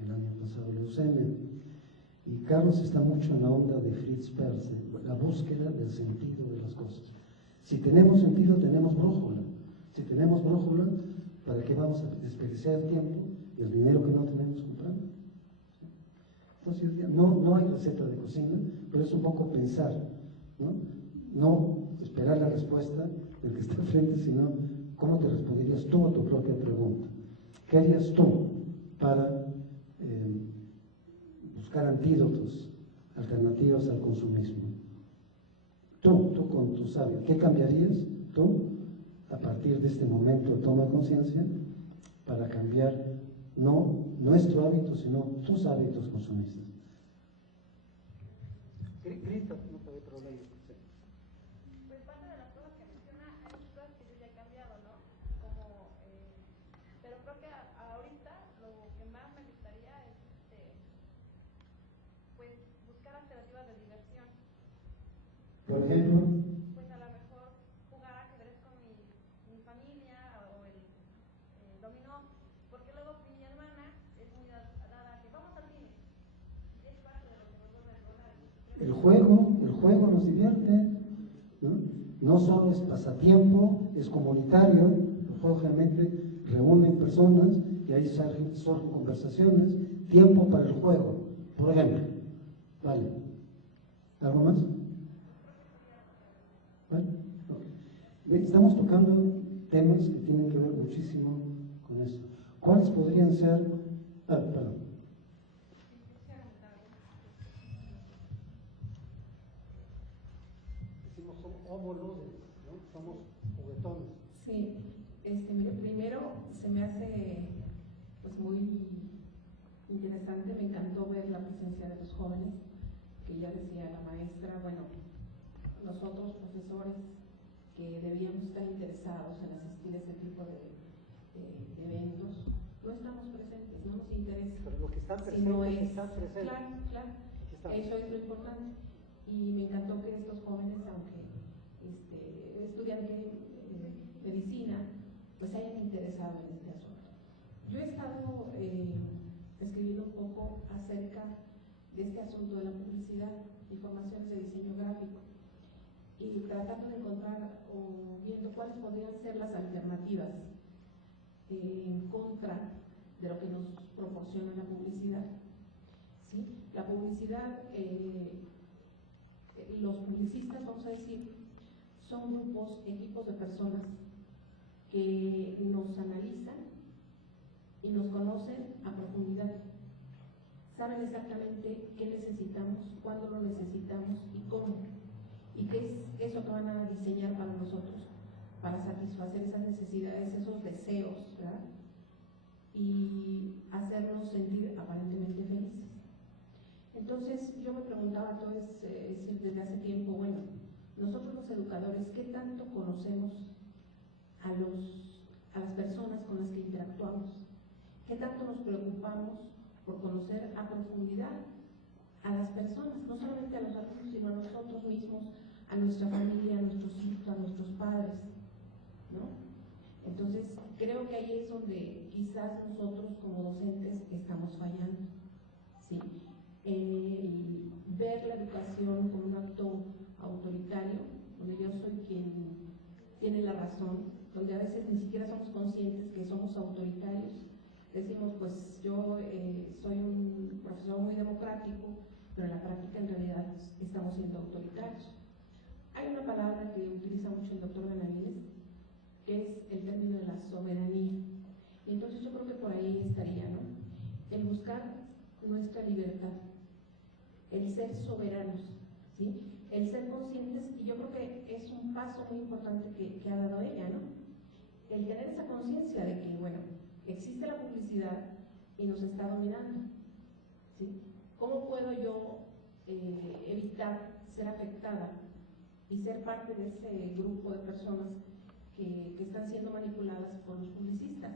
el año pasado de leucemia. Y Carlos está mucho en la onda de Fritz Perls, la búsqueda del sentido de las cosas. Si tenemos sentido, tenemos brújula. Si tenemos brújula, ¿para qué vamos a desperdiciar el tiempo y el dinero que no tenemos comprando? Entonces, no hay receta de cocina, pero es un poco pensar, ¿no? No esperar la respuesta del que está frente, sino cómo te responderías tú a tu propia pregunta. ¿Qué harías tú para buscar antídotos, alternativas al consumismo? Tú con tu sabio, ¿qué cambiarías tú a partir de este momento de toma de conciencia para cambiar no nuestro hábito, sino tus hábitos consumistas? Grita, no hay problema. Pues parte de las cosas que menciona, hay muchas cosas que yo ya he cambiado, ¿no? Por ejemplo, pues a lo mejor jugar ajedrez con mi familia o el dominó, porque luego mi hermana es muy dada a que vamos al cine. Es parte de lo que nos va a recordar. el juego nos divierte, ¿no? No solo es pasatiempo, es comunitario. El juego generalmente reúne personas y ahí surgen conversaciones, tiempo para el juego, por ejemplo. ¿Vale? ¿Algo más? ¿Vale? Okay. Estamos tocando temas que tienen que ver muchísimo con eso. ¿Cuáles podrían ser? Perdón. Decimos somos homoludes, ¿no? Somos juguetones. Sí, mire, primero se me hace pues muy interesante, me encantó ver la presencia de los jóvenes, que ya decía la maestra, bueno, nosotros profesores que debíamos estar interesados en asistir a este tipo de eventos, no estamos presentes, no nos interesa. Pero lo que están presentes, sino es, están presentes. Claro, eso es lo importante. Y me encantó que estos jóvenes, aunque estudian medicina, pues se hayan interesado en este asunto. Yo he estado escribiendo un poco acerca de este asunto de la publicidad, informaciones de diseño gráfico, y tratando de encontrar o viendo cuáles podrían ser las alternativas en contra de lo que nos proporciona la publicidad. ¿Sí? La publicidad, los publicistas, vamos a decir, son grupos, equipos de personas que nos analizan y nos conocen a profundidad. Saben exactamente qué necesitamos, cuándo lo necesitamos y cómo. Y qué es eso que van a diseñar para nosotros, para satisfacer esas necesidades, esos deseos, ¿verdad? Y hacernos sentir aparentemente felices. Entonces yo me preguntaba todo desde hace tiempo, bueno, nosotros los educadores, ¿qué tanto conocemos a las personas con las que interactuamos? ¿Qué tanto nos preocupamos por conocer a profundidad a las personas, no solamente a los alumnos, sino a nosotros mismos, a nuestra familia, a nuestros hijos, a nuestros padres, ¿no? Entonces, creo que ahí es donde quizás nosotros como docentes estamos fallando, ¿sí? Ver la educación como un acto autoritario, donde yo soy quien tiene la razón, donde a veces ni siquiera somos conscientes que somos autoritarios. Decimos, pues yo soy un profesor muy democrático, pero en la práctica en realidad estamos siendo autoritarios. Hay una palabra que utiliza mucho el doctor Benavides, que es el término de la soberanía. Y entonces yo creo que por ahí estaría, ¿no? El buscar nuestra libertad, el ser soberanos, ¿sí? El ser conscientes, y yo creo que es un paso muy importante que ha dado ella, ¿no? El tener esa conciencia de que, bueno, existe la publicidad y nos está dominando, ¿sí? ¿Cómo puedo yo evitar ser afectada y ser parte de ese grupo de personas que están siendo manipuladas por los publicistas?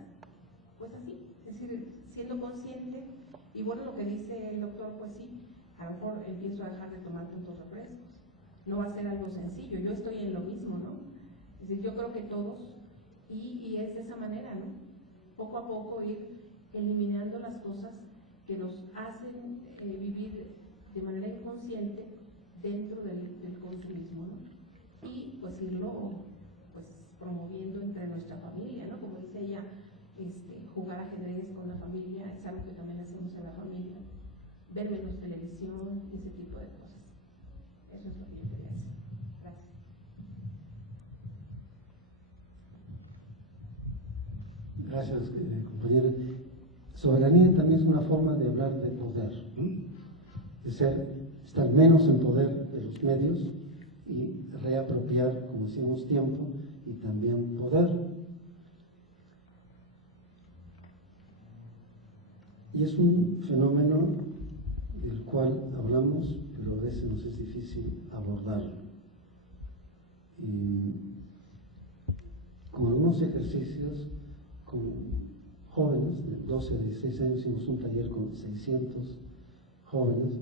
Pues así, es decir, siendo consciente, y bueno, lo que dice el doctor, pues sí, a lo mejor empiezo a dejar de tomar tantos refrescos. No va a ser algo sencillo, yo estoy en lo mismo, ¿no? Es decir, yo creo que todos, y es de esa manera, ¿no? Poco a poco ir eliminando las cosas que nos hacen vivir de manera inconsciente dentro del consumismo, ¿no? Y pues irlo pues promoviendo entre nuestra familia, ¿no? Como dice ella, jugar ajedrez con la familia es algo que también hacemos en la familia, ver menos televisión, ese tipo de cosas. Eso es lo que yo quería decir. Gracias. Gracias, compañera. Soberanía también es una forma de hablar de poder, ¿no? De estar menos en poder de los medios y reapropiar, como decimos, tiempo y también poder. Y es un fenómeno del cual hablamos, pero a veces nos es difícil abordarlo. Y con algunos ejercicios, con jóvenes de 12 a 16 años, hicimos un taller con 600 jóvenes,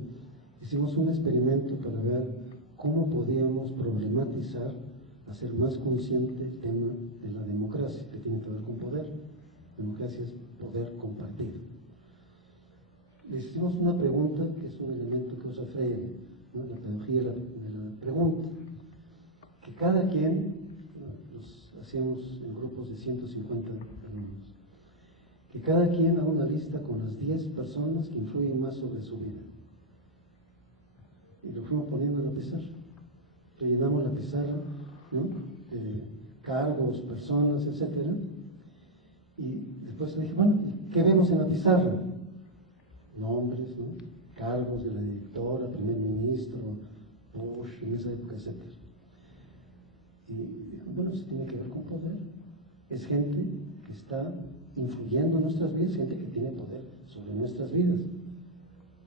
hicimos un experimento para ver cómo podíamos problematizar, hacer más consciente el tema de la democracia, que tiene que ver con poder. Democracia es poder compartido. Les hicimos una pregunta, que es un elemento que usa Freire, ¿no? La pedagogía de la pregunta, que cada quien, los hacíamos en grupos de 150 alumnos, que cada quien haga una lista con las 10 personas que influyen más sobre su vida. Y lo fuimos poniendo en la pizarra. Rellenamos la pizarra, ¿no? Cargos, personas, etc. Y después le dije, bueno, ¿qué vemos en la pizarra? Nombres, ¿no? Cargos de la directora, primer ministro, Bush, en esa época, etc. Y bueno, eso tiene que ver con poder. Es gente que está influyendo en nuestras vidas, gente que tiene poder sobre nuestras vidas.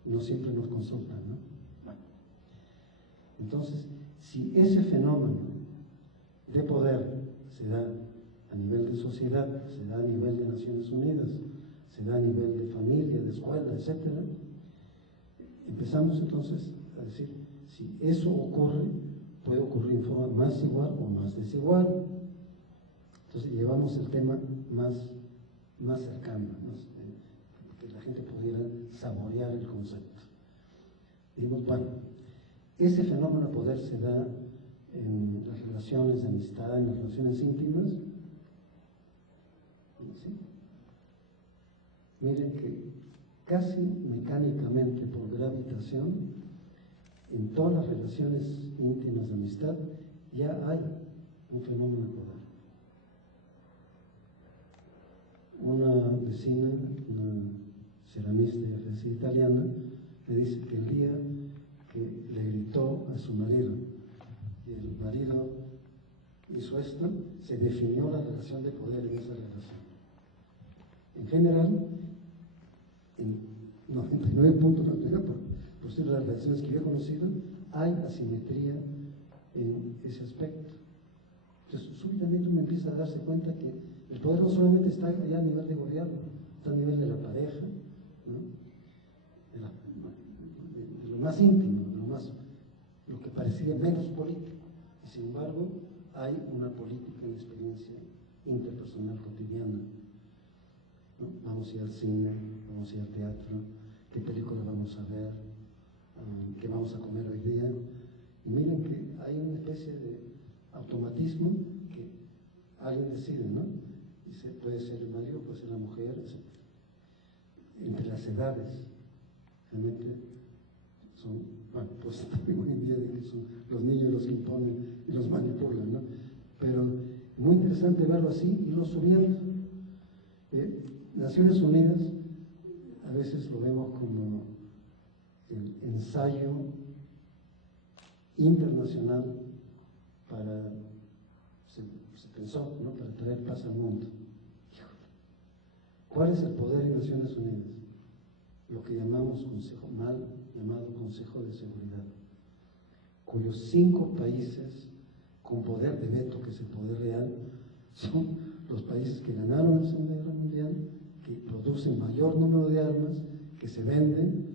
No siempre nos consultan, ¿no? Bueno. Entonces, si ese fenómeno de poder se da a nivel de sociedad, se da a nivel de Naciones Unidas, se da a nivel de familia, de escuela, etc., empezamos entonces a decir, si eso ocurre, puede ocurrir en forma más igual o más desigual. Entonces llevamos el tema más cercano, que la gente pudiera saborear el concepto. Dijimos, bueno, ese fenómeno de poder se da en las relaciones de amistad, en las relaciones íntimas. ¿Sí? Miren que casi mecánicamente, por gravitación, en todas las relaciones íntimas de amistad ya hay un fenómeno de poder. Una vecina, una ceramista italiana, le dice que el día que le gritó a su marido y el marido hizo esto, se definió la relación de poder en esa relación. En general, en 99.99% de las relaciones que yo he conocido, hay asimetría en ese aspecto. Entonces, súbitamente uno empieza a darse cuenta que el poder no solamente está allá a nivel de gobierno, está a nivel de la pareja, ¿no? de lo más íntimo, lo que parecía menos político. Y sin embargo, hay una política en la experiencia interpersonal cotidiana, ¿no? Vamos a ir al cine, vamos a ir al teatro, qué película vamos a ver, qué vamos a comer hoy día. Y miren que hay una especie de automatismo que alguien decide, ¿no? Dice, puede ser el marido, puede ser la mujer, etc. Entre las edades, realmente son, bueno, pues también hoy en día que son los niños los que imponen y los manipulan, ¿no? Pero muy interesante verlo así, irlo subiendo. Naciones Unidas, a veces lo vemos como el ensayo internacional para, se pensó, ¿no?, para traer paz al mundo. ¿Cuál es el poder en Naciones Unidas? Lo que llamamos Consejo, mal llamado Consejo de Seguridad, cuyos 5 países con poder de veto, que es el poder real, son los países que ganaron la Segunda Guerra Mundial, que producen mayor número de armas, que se venden,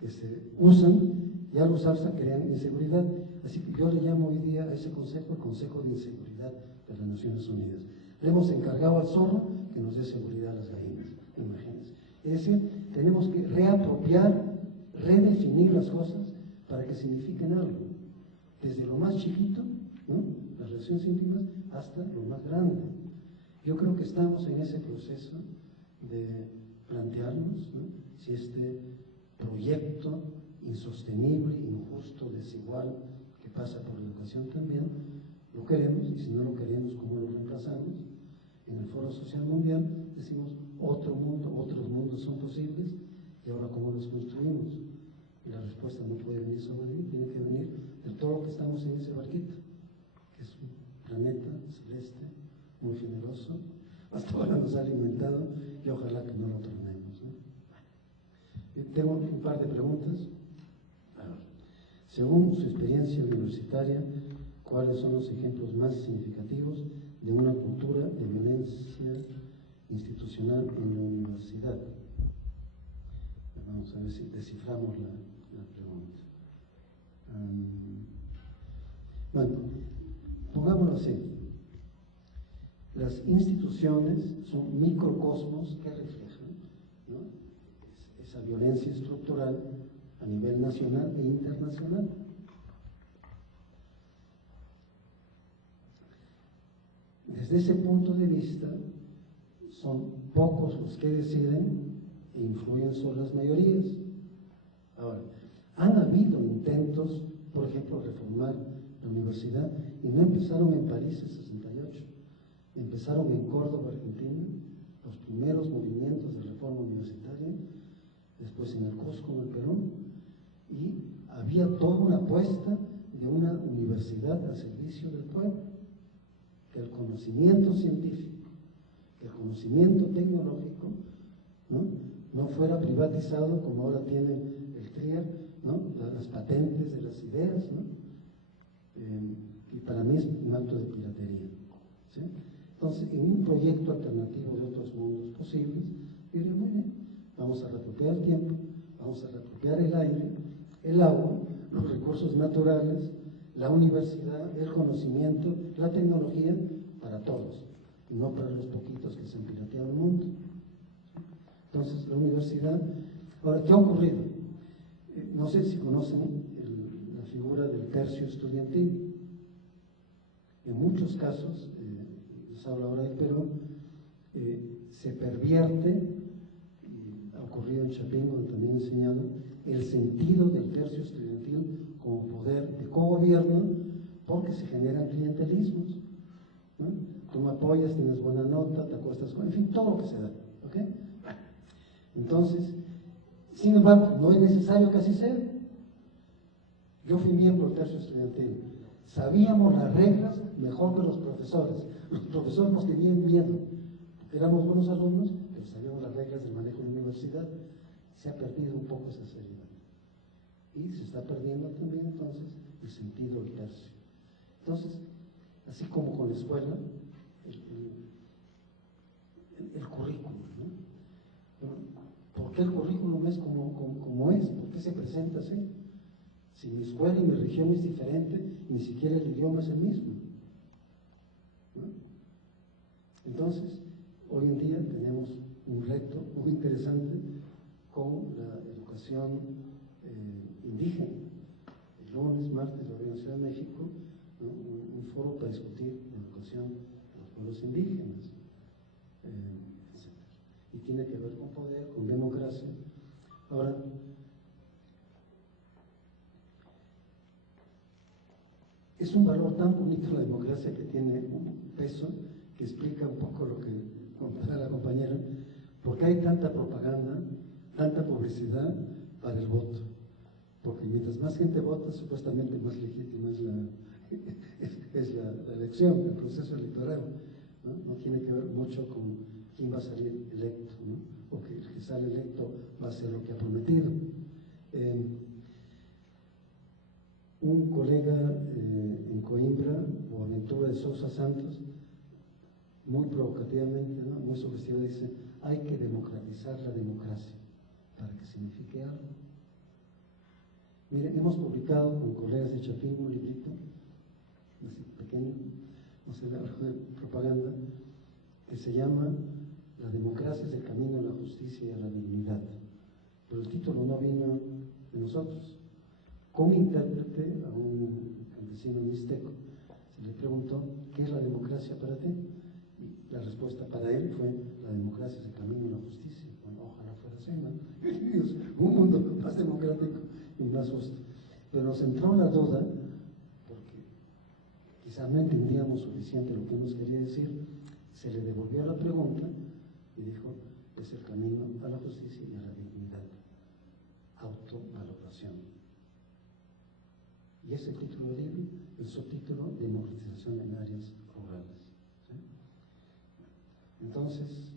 que se usan, y al usarse crean inseguridad. Así que yo le llamo hoy día a ese consejo el Consejo de Inseguridad de las Naciones Unidas. Le hemos encargado al zorro que nos dé seguridad a las gallinas, imagínense. Es decir, tenemos que reapropiar, redefinir las cosas para que signifiquen algo, desde lo más chiquito, ¿no?, las relaciones íntimas, hasta lo más grande. Yo creo que estamos en ese proceso de plantearnos, ¿no?, si este proyecto insostenible, injusto, desigual, que pasa por la educación también, lo queremos, y si no lo queremos, ¿cómo lo reemplazamos? En el Foro Social Mundial decimos, otro mundo, otros mundos son posibles, y ahora ¿cómo los construimos? Y la respuesta no puede venir sobre mí, tiene que venir de todo lo que estamos en ese barquito, que es un planeta celeste, muy generoso, hasta ahora nos ha alimentado, y ojalá que no lo tornemos, ¿no? Tengo un par de preguntas. Según su experiencia universitaria, ¿cuáles son los ejemplos más significativos de una cultura de violencia institucional en la universidad? Vamos a ver si desciframos la pregunta. así. Las instituciones son microcosmos que reflejan, ¿no?, esa violencia estructural a nivel nacional e internacional. Desde ese punto de vista, son pocos los que deciden e influyen sobre las mayorías. Ahora, han habido intentos, por ejemplo, de reformar la universidad, y no empezaron en París en 68, empezaron en Córdoba, Argentina, los primeros movimientos de reforma universitaria, después en el Cusco, en el Perú, y había toda una apuesta de una universidad al servicio del pueblo, que el conocimiento científico, que el conocimiento tecnológico, no fuera privatizado como ahora tiene el TRIAR, ¿no?, las patentes de las ideas, ¿no? Y para mí es un acto de piratería, ¿sí? Entonces, en un proyecto alternativo de otros mundos posibles, yo diría, muy bien, vamos a reapropiar el tiempo, vamos a reapropiar el aire, el agua, los recursos naturales, la universidad, el conocimiento, la tecnología, para todos, y no para los poquitos que se han pirateado el mundo. Entonces, la universidad. Ahora, ¿qué ha ocurrido? No sé si conocen la figura del tercio estudiantil. En muchos casos, les hablo ahora del Perú, se pervierte, y ha ocurrido en Chapín, donde también he enseñado, el sentido del tercio estudiantil como poder de cogobierno, porque se generan clientelismos, ¿no? Tú me apoyas, tienes buena nota, te acuestas con, en fin, todo lo que se da, ¿ok? Entonces, sin embargo, no es necesario que así sea. Yo fui miembro del tercio estudiantil, sabíamos las reglas mejor que los profesores. Los profesores nos tenían miedo, éramos buenos alumnos, pero sabíamos las reglas del manejo de la universidad. Se ha perdido un poco esa seriedad. Y se está perdiendo también entonces el sentido del tercio. Entonces, así como con la escuela, el currículum, ¿no? ¿Por qué el currículum es como es? ¿Por qué se presenta así? Si mi escuela y mi región es diferente, ni siquiera el idioma es el mismo, ¿no? Entonces, hoy en día tenemos un reto muy interesante con la educación indígena. El lunes, martes, la Universidad de México, ¿no?, un foro para discutir la educación de los pueblos indígenas, etc. Y tiene que ver con poder, con democracia. Ahora, es un valor tan bonito la democracia que tiene un peso que explica un poco lo que contaba la compañera, porque hay tanta propaganda, tanta publicidad para el voto. Porque mientras más gente vota, supuestamente más legítima es la elección, el proceso electoral, ¿no? No tiene que ver mucho con quién va a salir electo, ¿no? O que el que sale electo va a hacer lo que ha prometido. Un colega en Coimbra, Boaventura de Sousa Santos, muy provocativamente, ¿no?, muy sugestivo, dice: hay que democratizar la democracia para que signifique algo. Miren, hemos publicado con colegas de Chapín un librito, así pequeño, no sé, de propaganda, que se llama La democracia es el camino a la justicia y a la dignidad. Pero el título no vino de nosotros. Como intérprete a un campesino mixteco, se le preguntó: ¿qué es la democracia para ti? Y la respuesta para él fue: la democracia es el camino a la justicia. Bueno, ojalá fuera así, ¿no? Un mundo más democrático y más justo. Pero nos entró la duda, porque quizás no entendíamos suficiente lo que nos quería decir. Se le devolvió la pregunta y dijo: es el camino a la justicia y a la dignidad. Autovaloración. Y ese título del libro, el subtítulo: democratización en áreas rurales, ¿sí? Entonces,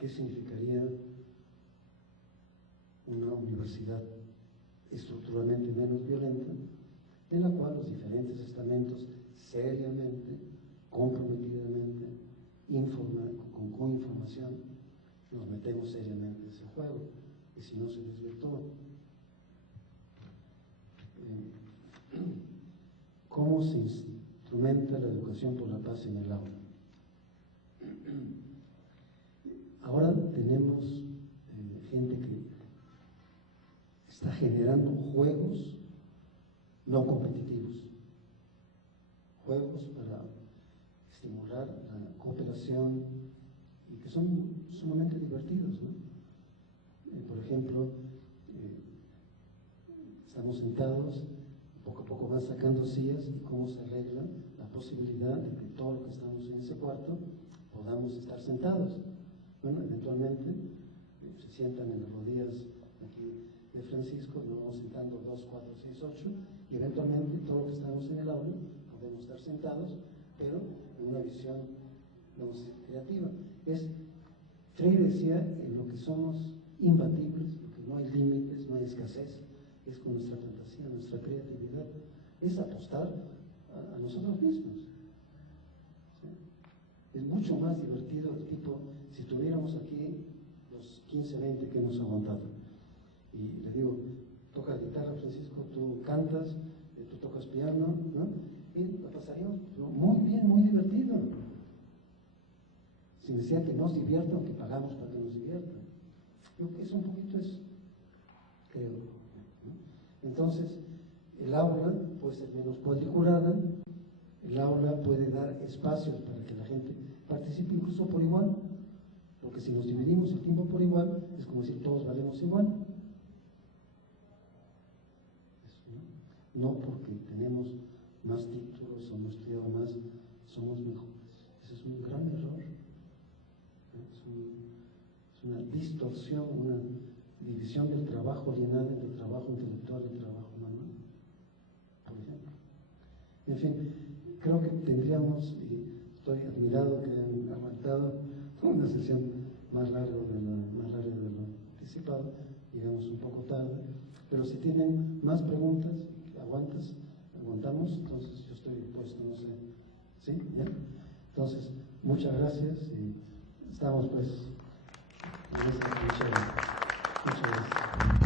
¿qué significaría una universidad estructuralmente menos violenta, en la cual los diferentes estamentos seriamente, comprometidamente, con información, nos metemos seriamente en ese juego, y si no se desvirtúa? ¿Cómo se fomenta la educación por la paz en el aula. Ahora tenemos gente que está generando juegos no competitivos, juegos para estimular la cooperación y que son sumamente divertidos, ¿no? Por ejemplo, estamos sentados, poco a poco van sacando sillas y cómo se arregla la posibilidad de que todos los que estamos en ese cuarto podamos estar sentados. Bueno, eventualmente se sientan en las rodillas aquí de Francisco, nos vamos sentando 2, 4, 6, 8, y eventualmente todos los que estamos en el aula podemos estar sentados, pero en una visión, digamos, creativa. Freire decía, en lo que somos imbatibles, porque no hay límites, no hay escasez, es con nuestra fantasía, nuestra creatividad, es apostar a nosotros mismos. ¿Sí? Es mucho más divertido el tipo, si tuviéramos aquí los 15, 20 que hemos aguantado, y le digo, toca guitarra, Francisco, tú cantas, tú tocas piano, ¿no? Y la pasaríamos muy bien, muy divertido. Sin necesidad que nos diviertan, que pagamos para que nos diviertan. Yo creo que es un poquito eso, creo, ¿no? Entonces, el aula puede ser menos cuadriculada, el aula puede dar espacios para que la gente participe incluso por igual, porque si nos dividimos el tiempo por igual, es como decir todos valemos igual. Eso, ¿no? No porque tenemos más títulos o hemos estudiado más, somos mejores. Ese es un gran error. Es una distorsión, una división del trabajo lineal, del trabajo intelectual, del trabajo manual, por ejemplo. En fin, creo que tendríamos, y estoy admirado que hayan aguantado una sesión más larga de lo anticipado, llegamos un poco tarde, pero si tienen más preguntas, aguantamos, entonces yo estoy dispuesto, no sé, ¿sí? ¿Bien? Entonces, muchas gracias y estamos pues en esta trinchera. Muchas gracias.